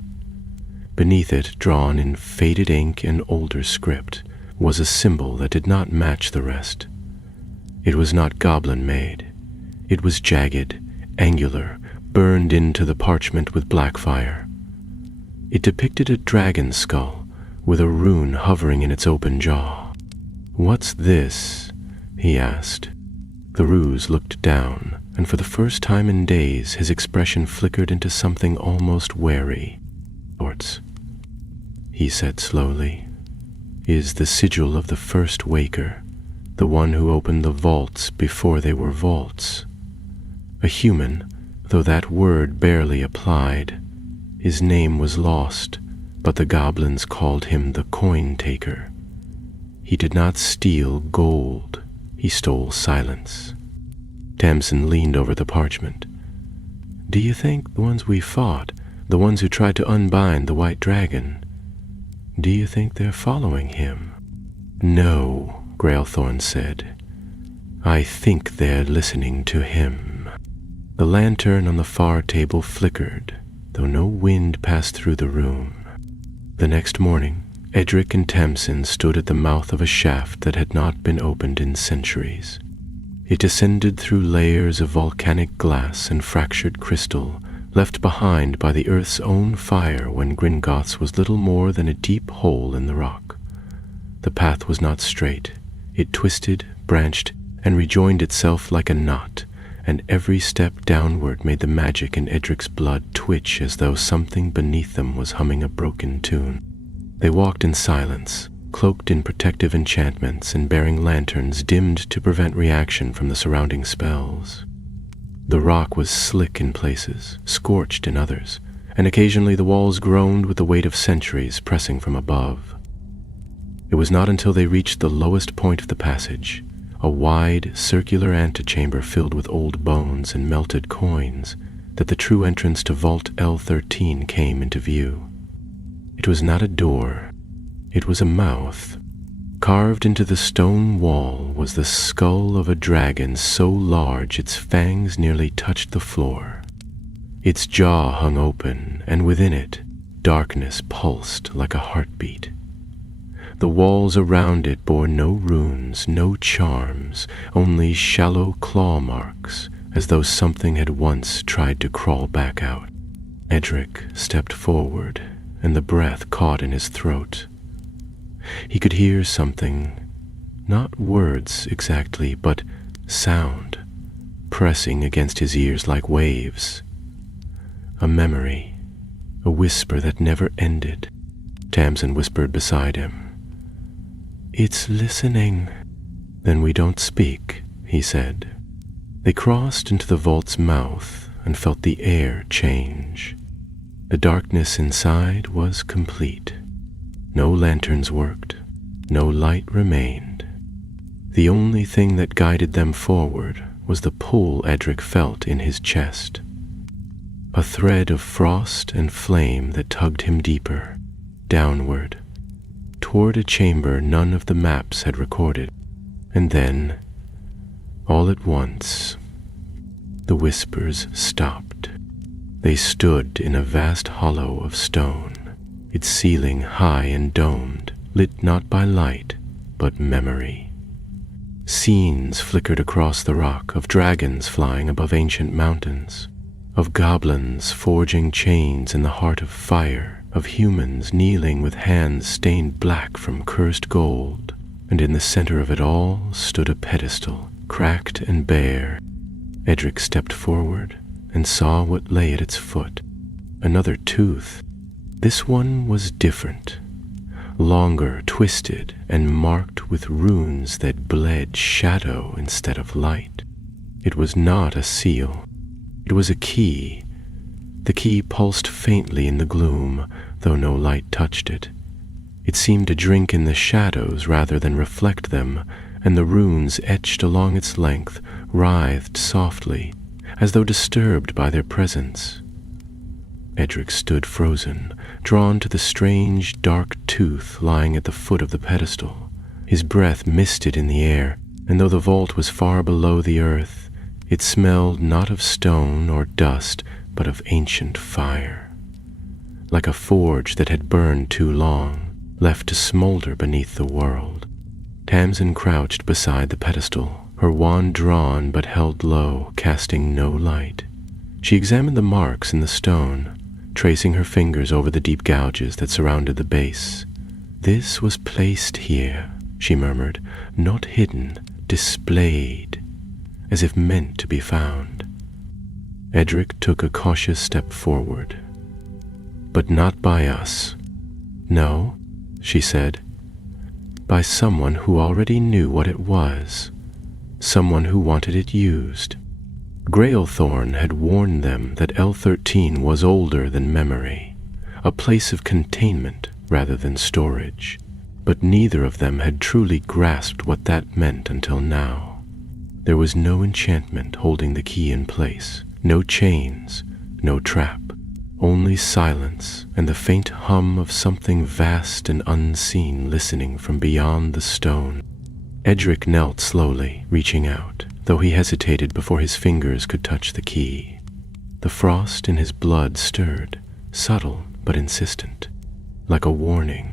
Beneath it, drawn in faded ink and older script, was a symbol that did not match the rest. It was not goblin-made. It was jagged, angular, burned into the parchment with black fire. It depicted a dragon skull with a rune hovering in its open jaw. "What's this?" he asked. The ruse looked down, and for the first time in days his expression flickered into something almost wary. "HOGWARTS," he said slowly, "is the sigil of the first waker, the one who opened the vaults before they were vaults. A human, though that word barely applied. His name was lost, but the goblins called him the coin taker. He did not steal gold, he stole silence." Tamsin leaned over the parchment. "Do you think the ones we fought, the ones who tried to unbind the white dragon, do you think they're following him?" "No," Grailthorn said. "I think they're listening to him." The lantern on the far table flickered, though no wind passed through the room. The next morning, Edric and Tamsin stood at the mouth of a shaft that had not been opened in centuries. It descended through layers of volcanic glass and fractured crystal, left behind by the earth's own fire when Gringotts was little more than a deep hole in the rock. The path was not straight. It twisted, branched, and rejoined itself like a knot, and every step downward made the magic in Edric's blood twitch as though something beneath them was humming a broken tune. They walked in silence, cloaked in protective enchantments and bearing lanterns dimmed to prevent reaction from the surrounding spells. The rock was slick in places, scorched in others, and occasionally the walls groaned with the weight of centuries pressing from above. It was not until they reached the lowest point of the passage, a wide, circular antechamber filled with old bones and melted coins, that the true entrance to Vault L13 came into view. It was not a door, it was a mouth. Carved into the stone wall was the skull of a dragon so large its fangs nearly touched the floor. Its jaw hung open, and within it, darkness pulsed like a heartbeat. The walls around it bore no runes, no charms, only shallow claw marks, as though something had once tried to crawl back out. Edric stepped forward, and the breath caught in his throat. He could hear something, not words exactly, but sound, pressing against his ears like waves. A memory, a whisper that never ended. Tamsin whispered beside him. "It's listening." "Then we don't speak," he said. They crossed into the vault's mouth and felt the air change. The darkness inside was complete. No lanterns worked, no light remained. The only thing that guided them forward was the pull Edric felt in his chest. A thread of frost and flame that tugged him deeper, downward, toward a chamber none of the maps had recorded. And then, all at once, the whispers stopped. They stood in a vast hollow of stone, its ceiling high and domed, lit not by light, but memory. Scenes flickered across the rock of dragons flying above ancient mountains, of goblins forging chains in the heart of fire, of humans kneeling with hands stained black from cursed gold, and in the center of it all stood a pedestal, cracked and bare. Edric stepped forward and saw what lay at its foot. Another tooth. This one was different, longer, twisted, and marked with runes that bled shadow instead of light. It was not a seal. It was a key. The key pulsed faintly in the gloom, though no light touched it. It seemed to drink in the shadows rather than reflect them, and the runes etched along its length writhed softly, as though disturbed by their presence. Edric stood frozen, drawn to the strange, dark tooth lying at the foot of the pedestal. His breath misted in the air, and though the vault was far below the earth, it smelled not of stone or dust, but of ancient fire, like a forge that had burned too long, left to smolder beneath the world. Tamsin crouched beside the pedestal, her wand drawn but held low, casting no light. She examined the marks in the stone, tracing her fingers over the deep gouges that surrounded the base. "This was placed here," she murmured, "not hidden, displayed, as if meant to be found." Edric took a cautious step forward. "But not by us." "No," she said, "by someone who already knew what it was, someone who wanted it used." Grailthorn had warned them that L13 was older than memory, a place of containment rather than storage, but neither of them had truly grasped what that meant until now. There was no enchantment holding the key in place, no chains, no trap, only silence and the faint hum of something vast and unseen listening from beyond the stone. Edric knelt slowly, reaching out, though he hesitated before his fingers could touch the key. The frost in his blood stirred, subtle but insistent, like a warning.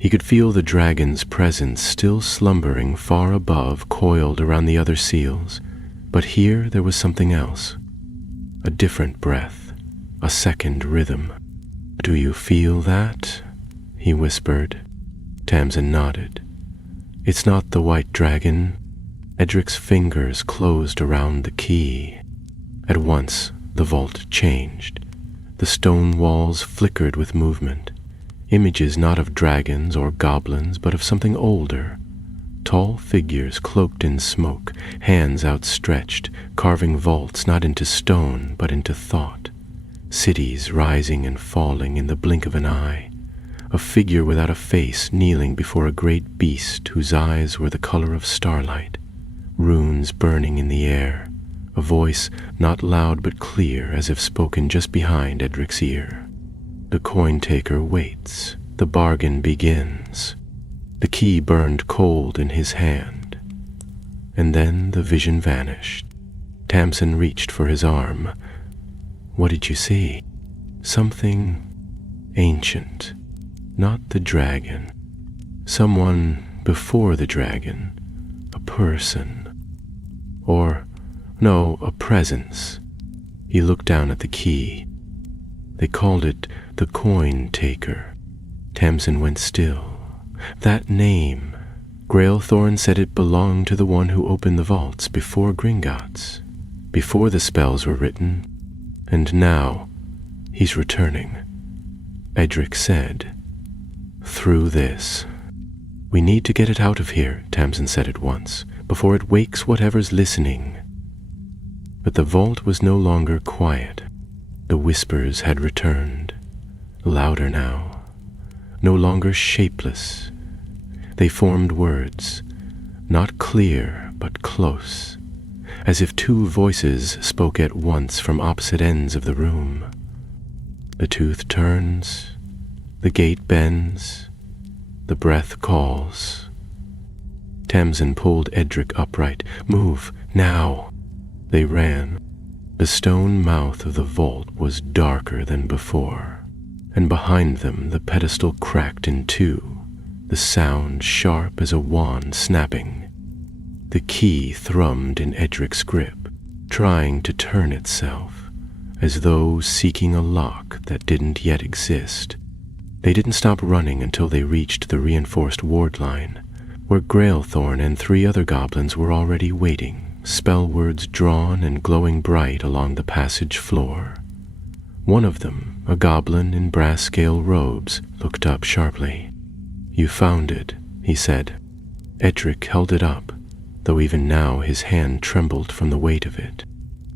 He could feel the dragon's presence still slumbering far above, coiled around the other seals, but here there was something else, a different breath, a second rhythm. "Do you feel that?" he whispered. Tamsin nodded. "It's not the white dragon." Edric's fingers closed around the key. At once, the vault changed. The stone walls flickered with movement. Images not of dragons or goblins, but of something older. Tall figures cloaked in smoke, hands outstretched, carving vaults not into stone, but into thought. Cities rising and falling in the blink of an eye. A figure without a face kneeling before a great beast whose eyes were the color of starlight. Runes burning in the air. A voice not loud but clear, as if spoken just behind Edric's ear. The coin taker waits. The bargain begins. The key burned cold in his hand. And then the vision vanished. Tamsin reached for his arm. "What did you see?" "Something ancient. Not the dragon. Someone before the dragon. A person. Or, no, a presence." He looked down at the key. "They called it the coin taker." Tamsin went still. That name. Grailthorn said it belonged to the one who opened the vaults before Gringotts, before the spells were written. And now, he's returning. Edric said, "Through this." "We need to get it out of here," Tamsin said at once, "before it wakes whatever's listening." But the vault was no longer quiet. The whispers had returned, louder now, no longer shapeless. They formed words, not clear but close, as if two voices spoke at once from opposite ends of the room. The tooth turns, the gate bends, the breath calls. Tamsin pulled Edric upright. "Move, now!" They ran. The stone mouth of the vault was darker than before, and behind them the pedestal cracked in two, the sound sharp as a wand snapping. The key thrummed in Edric's grip, trying to turn itself, as though seeking a lock that didn't yet exist. They didn't stop running until they reached the reinforced ward line, where Grailthorn and 3 other goblins were already waiting, spell words drawn and glowing bright along the passage floor. One of them, a goblin in brass scale robes, looked up sharply. "You found it," he said. Edric held it up, though even now his hand trembled from the weight of it.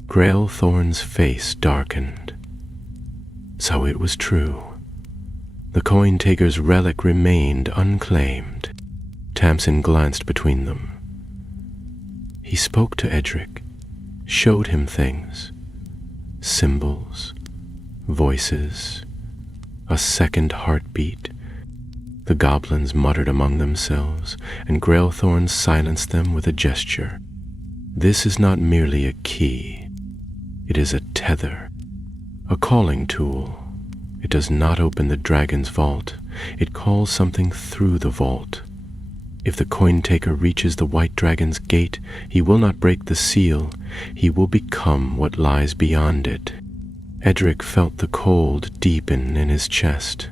Grailthorn's face darkened. So it was true. The coin-taker's relic remained unclaimed. Tamsin glanced between them. He spoke to Edric, showed him things, symbols, voices, a second heartbeat. The goblins muttered among themselves, and Grailthorn silenced them with a gesture. This is not merely a key. It is a tether, a calling tool. It does not open the dragon's vault. It calls something through the vault. If the coin taker reaches the white dragon's gate, he will not break the seal. He will become what lies beyond it. Edric felt the cold deepen in his chest.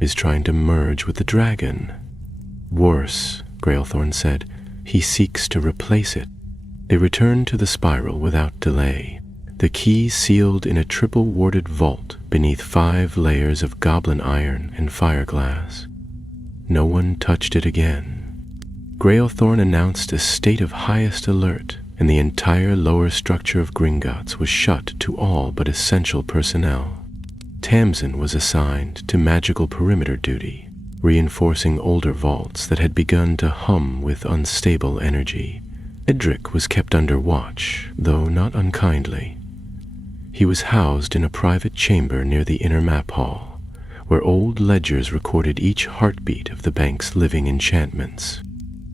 Is trying to merge with the dragon. Worse, Grailthorn said, he seeks to replace it. They returned to the spiral without delay. The key sealed in a triple-warded vault beneath 5 layers of goblin iron and fireglass. No one touched it again. Grailthorn announced a state of highest alert, and the entire lower structure of Gringotts was shut to all but essential personnel. Tamsin was assigned to magical perimeter duty, reinforcing older vaults that had begun to hum with unstable energy. Edric was kept under watch, though not unkindly. He was housed in a private chamber near the inner map hall, where old ledgers recorded each heartbeat of the bank's living enchantments.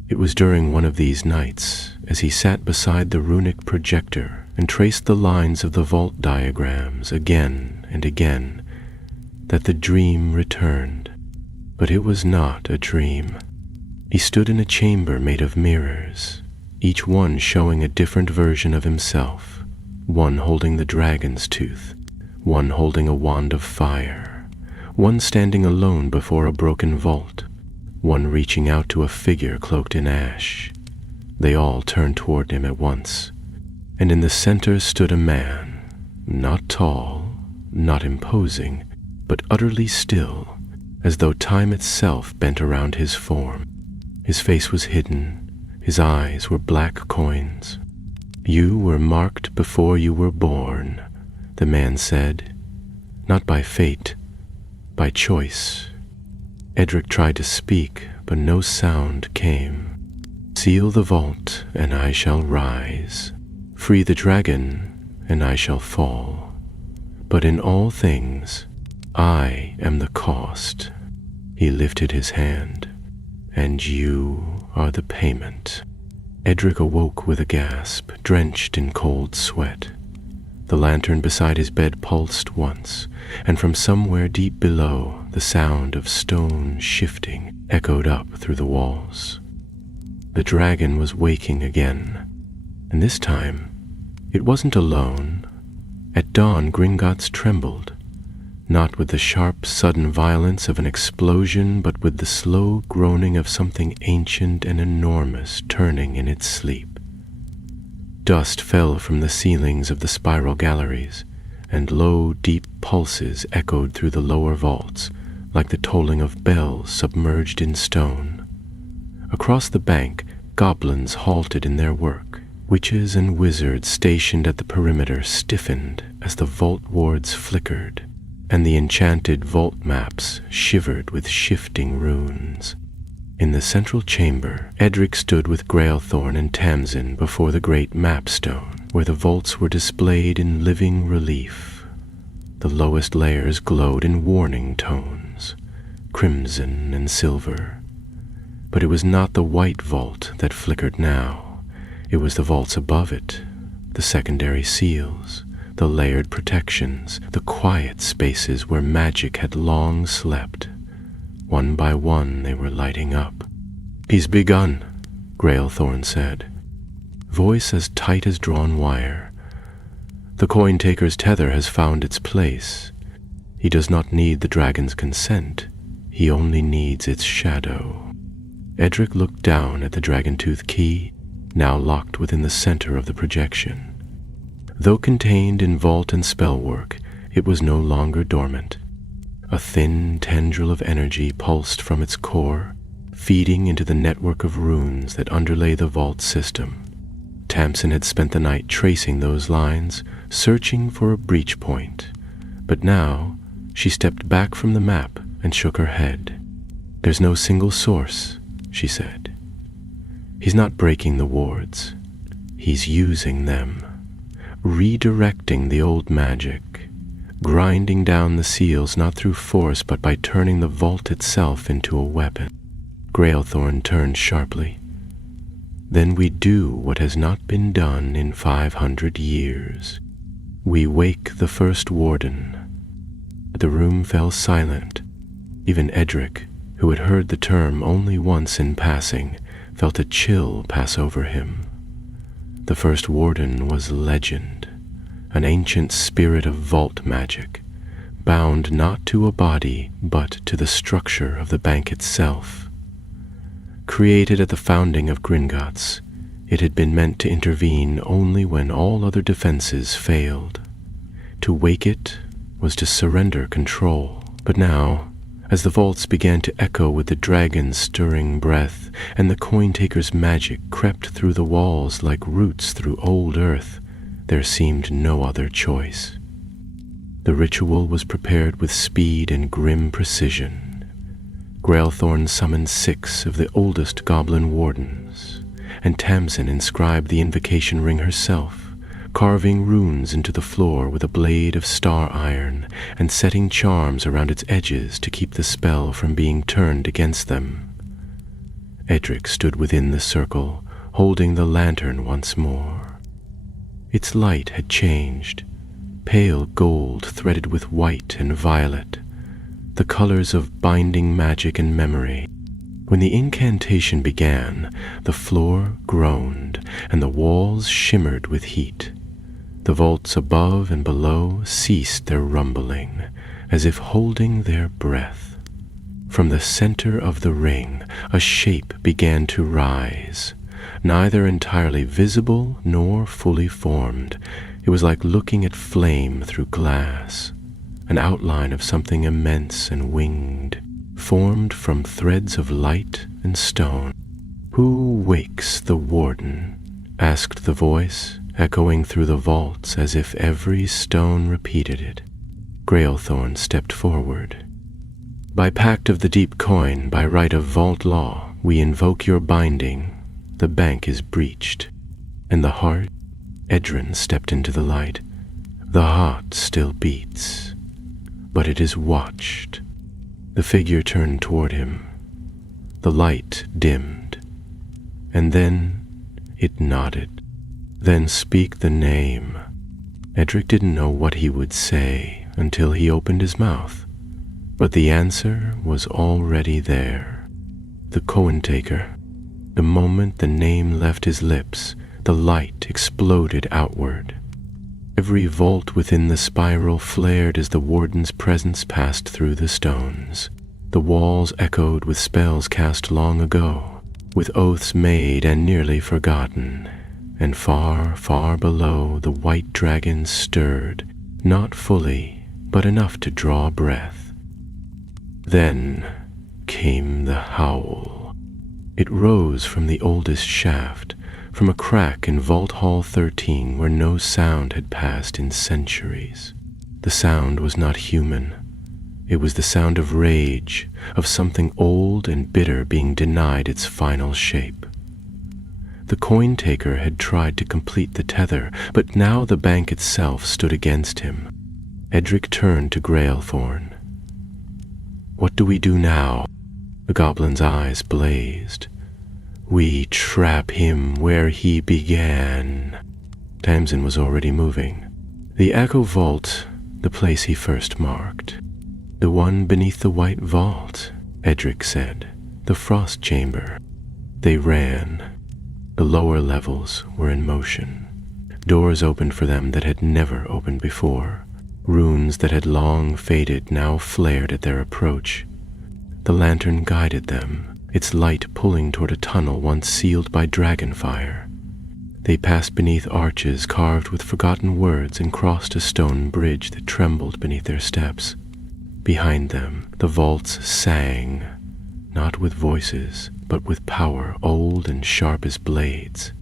It was during one of these nights, as he sat beside the runic projector and traced the lines of the vault diagrams again and again, that the dream returned. But it was not a dream. He stood in a chamber made of mirrors, each one showing a different version of himself, one holding the dragon's tooth, one holding a wand of fire, one standing alone before a broken vault, one reaching out to a figure cloaked in ash. They all turned toward him at once, and in the center stood a man, not tall, not imposing, but utterly still, as though time itself bent around his form. His face was hidden, his eyes were black coins. "You were marked before you were born," the man said, "not by fate, by choice." Edric tried to speak, but no sound came. "Seal the vault, and I shall rise. Free the dragon, and I shall fall. But in all things, I am the cost." He lifted his hand. "And you are the payment." Edric awoke with a gasp, drenched in cold sweat. The lantern beside his bed pulsed once, and from somewhere deep below, the sound of stone shifting echoed up through the walls. The dragon was waking again, and this time, it wasn't alone. At dawn, Gringotts trembled, not with the sharp, sudden violence of an explosion, but with the slow groaning of something ancient and enormous turning in its sleep. Dust fell from the ceilings of the spiral galleries, and low, deep pulses echoed through the lower vaults, like the tolling of bells submerged in stone. Across the bank, goblins halted in their work. Witches and wizards stationed at the perimeter stiffened as the vault wards flickered, and the enchanted vault maps shivered with shifting runes. In the central chamber, Edric stood with Grailthorn and Tamsin before the great map stone, where the vaults were displayed in living relief. The lowest layers glowed in warning tones, crimson and silver. But it was not the white vault that flickered now. It was the vaults above it, the secondary seals, the layered protections, the quiet spaces where magic had long slept. One by one they were lighting up. "He's begun," Grailthorn said, voice as tight as drawn wire. "The coin-taker's tether has found its place. He does not need the dragon's consent. He only needs its shadow." Edric looked down at the dragon-tooth key, now locked within the center of the projection. Though contained in vault and spellwork, it was no longer dormant. A thin tendril of energy pulsed from its core, feeding into the network of runes that underlay the vault system. Tamsin had spent the night tracing those lines, searching for a breach point, but now she stepped back from the map and shook her head. "There's no single source," she said. "He's not breaking the wards. He's using them, redirecting the old magic, grinding down the seals not through force but by turning the vault itself into a weapon. Grailthorn turned sharply. Then we do what has not been done in 500 years. We wake the first warden. The room fell silent. Even Edric, who had heard the term only once in passing, felt a chill pass over him. The first warden was legend, an ancient spirit of vault magic, bound not to a body but to the structure of the bank itself. Created at the founding of Gringotts, it had been meant to intervene only when all other defenses failed. To wake it was to surrender control. But now, as the vaults began to echo with the dragon's stirring breath, and the coin-taker's magic crept through the walls like roots through old earth, there seemed no other choice. The ritual was prepared with speed and grim precision. Grailthorn summoned 6 of the oldest goblin wardens, and Tamsin inscribed the invocation ring herself, carving runes into the floor with a blade of star iron and setting charms around its edges to keep the spell from being turned against them. Edric stood within the circle, holding the lantern once more. Its light had changed, pale gold threaded with white and violet, the colors of binding magic and memory. When the incantation began, the floor groaned and the walls shimmered with heat. The vaults above and below ceased their rumbling, as if holding their breath. From the center of the ring, a shape began to rise, neither entirely visible nor fully formed. It was like looking at flame through glass, an outline of something immense and winged, formed from threads of light and stone. "Who wakes the warden?" asked the voice, echoing through the vaults as if every stone repeated it. Grailthorn stepped forward. "By pact of the deep coin, by right of vault law, we invoke your binding. The bank is breached." And the heart, Edrin stepped into the light. "The heart still beats, but it is watched." The figure turned toward him. The light dimmed, and then it nodded. "Then speak the name." Edric didn't know what he would say until he opened his mouth, but the answer was already there. The coin-taker. The moment the name left his lips, the light exploded outward. Every vault within the spiral flared as the warden's presence passed through the stones. The walls echoed with spells cast long ago, with oaths made and nearly forgotten. And far, far below, the white dragon stirred, not fully, but enough to draw breath. Then came the howl. It rose from the oldest shaft, from a crack in Vault Hall 13 where no sound had passed in centuries. The sound was not human. It was the sound of rage, of something old and bitter being denied its final shape. The coin-taker had tried to complete the tether, but now the bank itself stood against him. Edric turned to Grailthorn. "What do we do now?" The goblin's eyes blazed. "We trap him where he began." Tamsin was already moving. "The Echo Vault, the place he first marked." "The one beneath the white vault," Edric said. "The frost chamber." They ran. The lower levels were in motion. Doors opened for them that had never opened before. Runes that had long faded now flared at their approach. The lantern guided them, its light pulling toward a tunnel once sealed by dragonfire. They passed beneath arches carved with forgotten words and crossed a stone bridge that trembled beneath their steps. Behind them, the vaults sang, not with voices, but with power old and sharp as blades.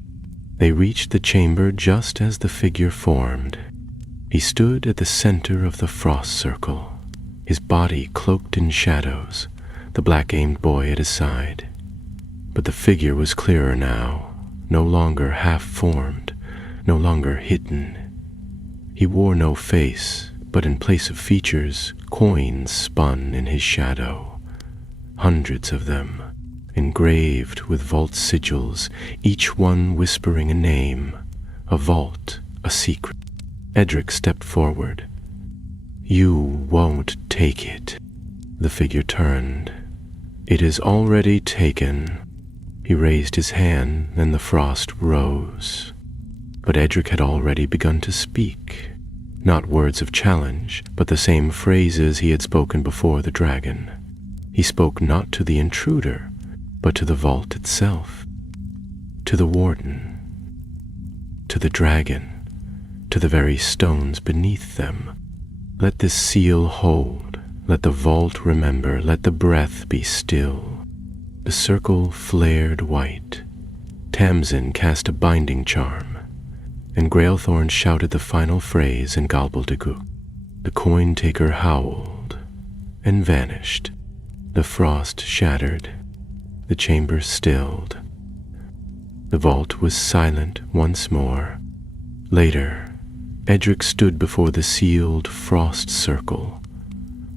They reached the chamber just as the figure formed. He stood at the center of the frost circle, his body cloaked in shadows, the black-aimed boy at his side. But the figure was clearer now, no longer half-formed, no longer hidden. He wore no face, but in place of features, coins spun in his shadow. Hundreds of them, engraved with vault sigils, each one whispering a name, a vault, a secret. Edric stepped forward. "You won't take it." The figure turned. "It is already taken." He raised his hand, and the frost rose. But Edric had already begun to speak. Not words of challenge, but the same phrases he had spoken before the dragon. He spoke not to the intruder, but to the vault itself, to the warden, to the dragon, to the very stones beneath them. "Let this seal hold, let the vault remember, let the breath be still." The circle flared white. Tamsin cast a binding charm, and Grailthorn shouted the final phrase in gobbledygook. The coin-taker howled and vanished. The frost shattered. The chamber stilled. The vault was silent once more. Later, Edric stood before the sealed frost circle.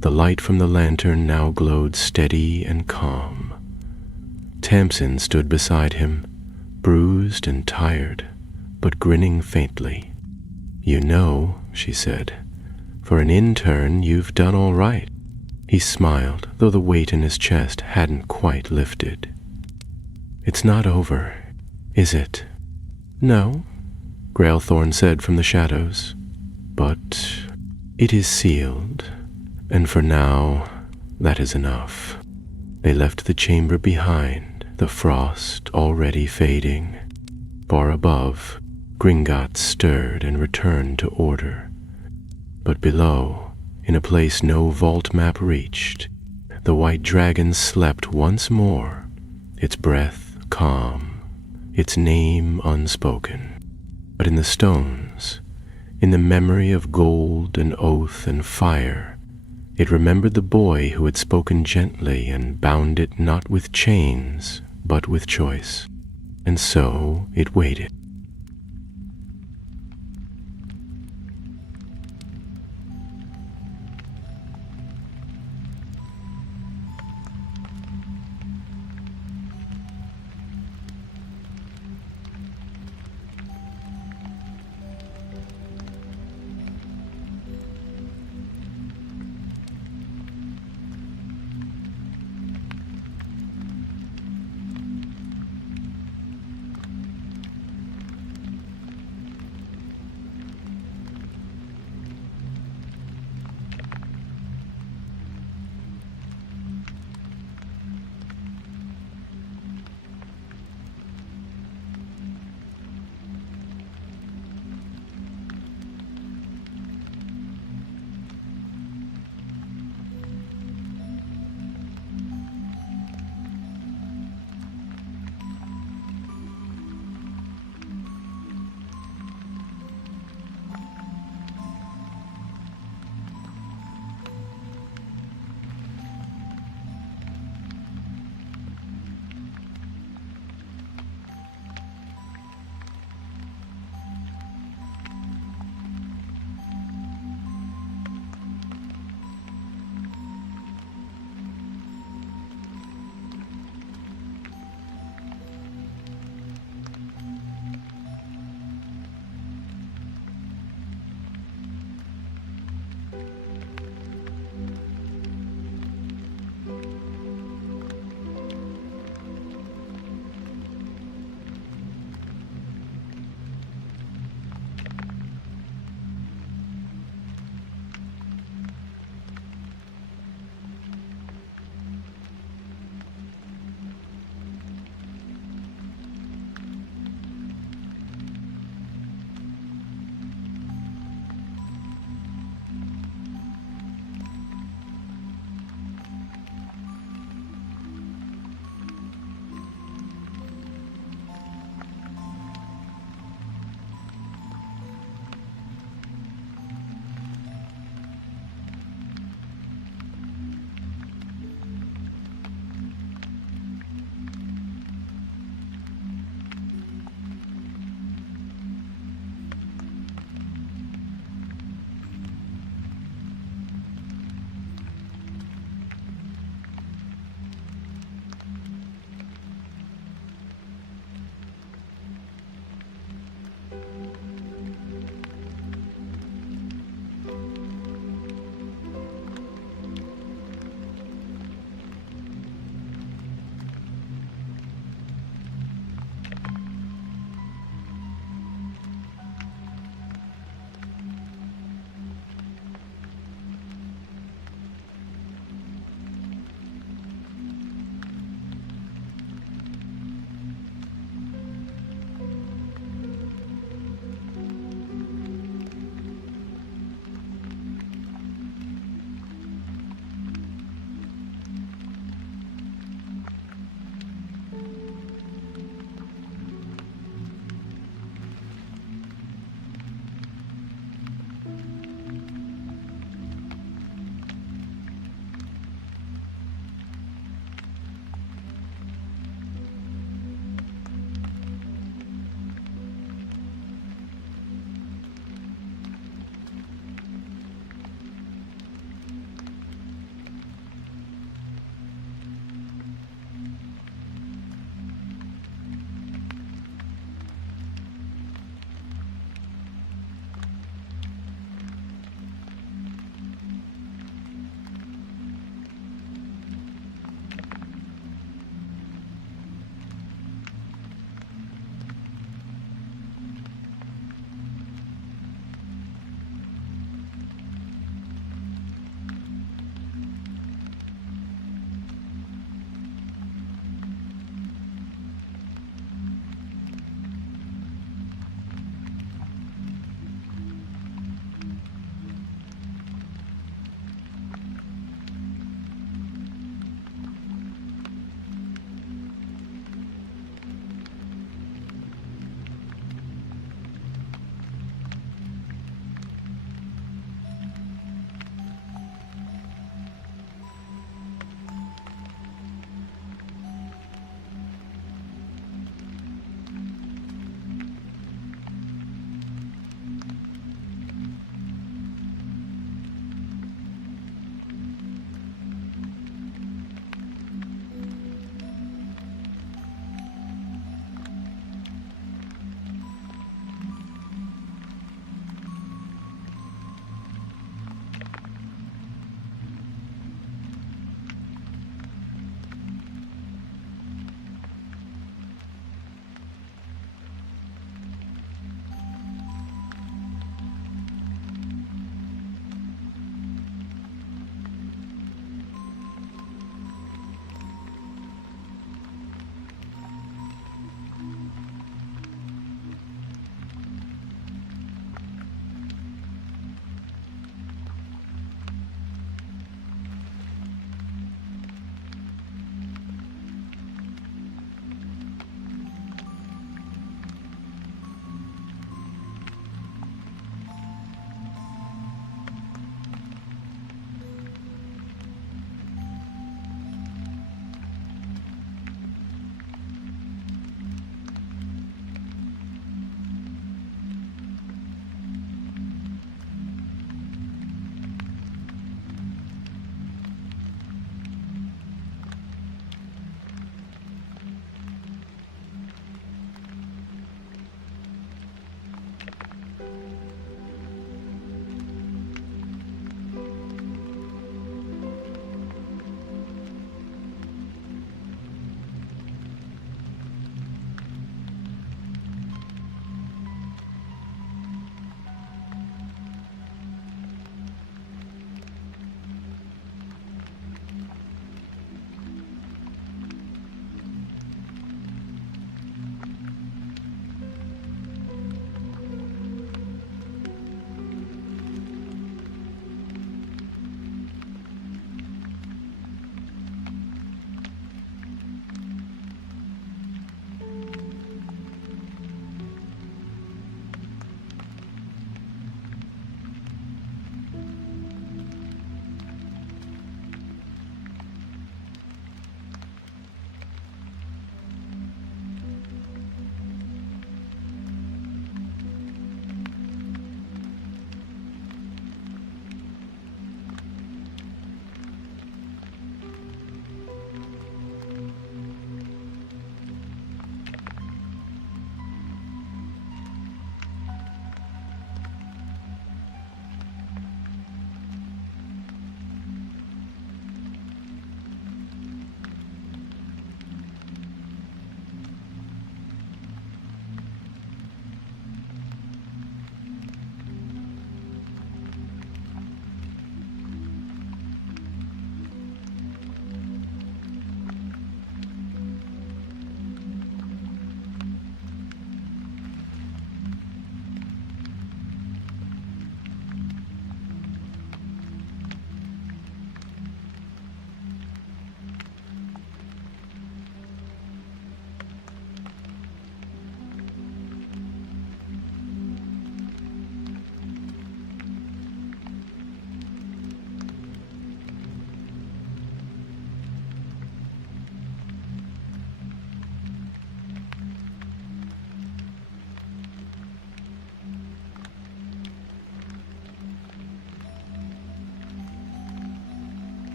The light from the lantern now glowed steady and calm. Tamsin stood beside him, bruised and tired, but grinning faintly. "You know," she said, "for an intern you've done all right." He smiled, though the weight in his chest hadn't quite lifted. "It's not over, is it?" "No," Grailthorn said from the shadows, "but it is sealed, and for now that is enough." They left the chamber behind, the frost already fading. Far above, Gringotts stirred and returned to order. But below, in a place no vault map reached, the white dragon slept once more, its breath calm, its name unspoken. But in the stones, in the memory of gold and oath and fire, it remembered the boy who had spoken gently and bound it not with chains, but with choice. And so it waited.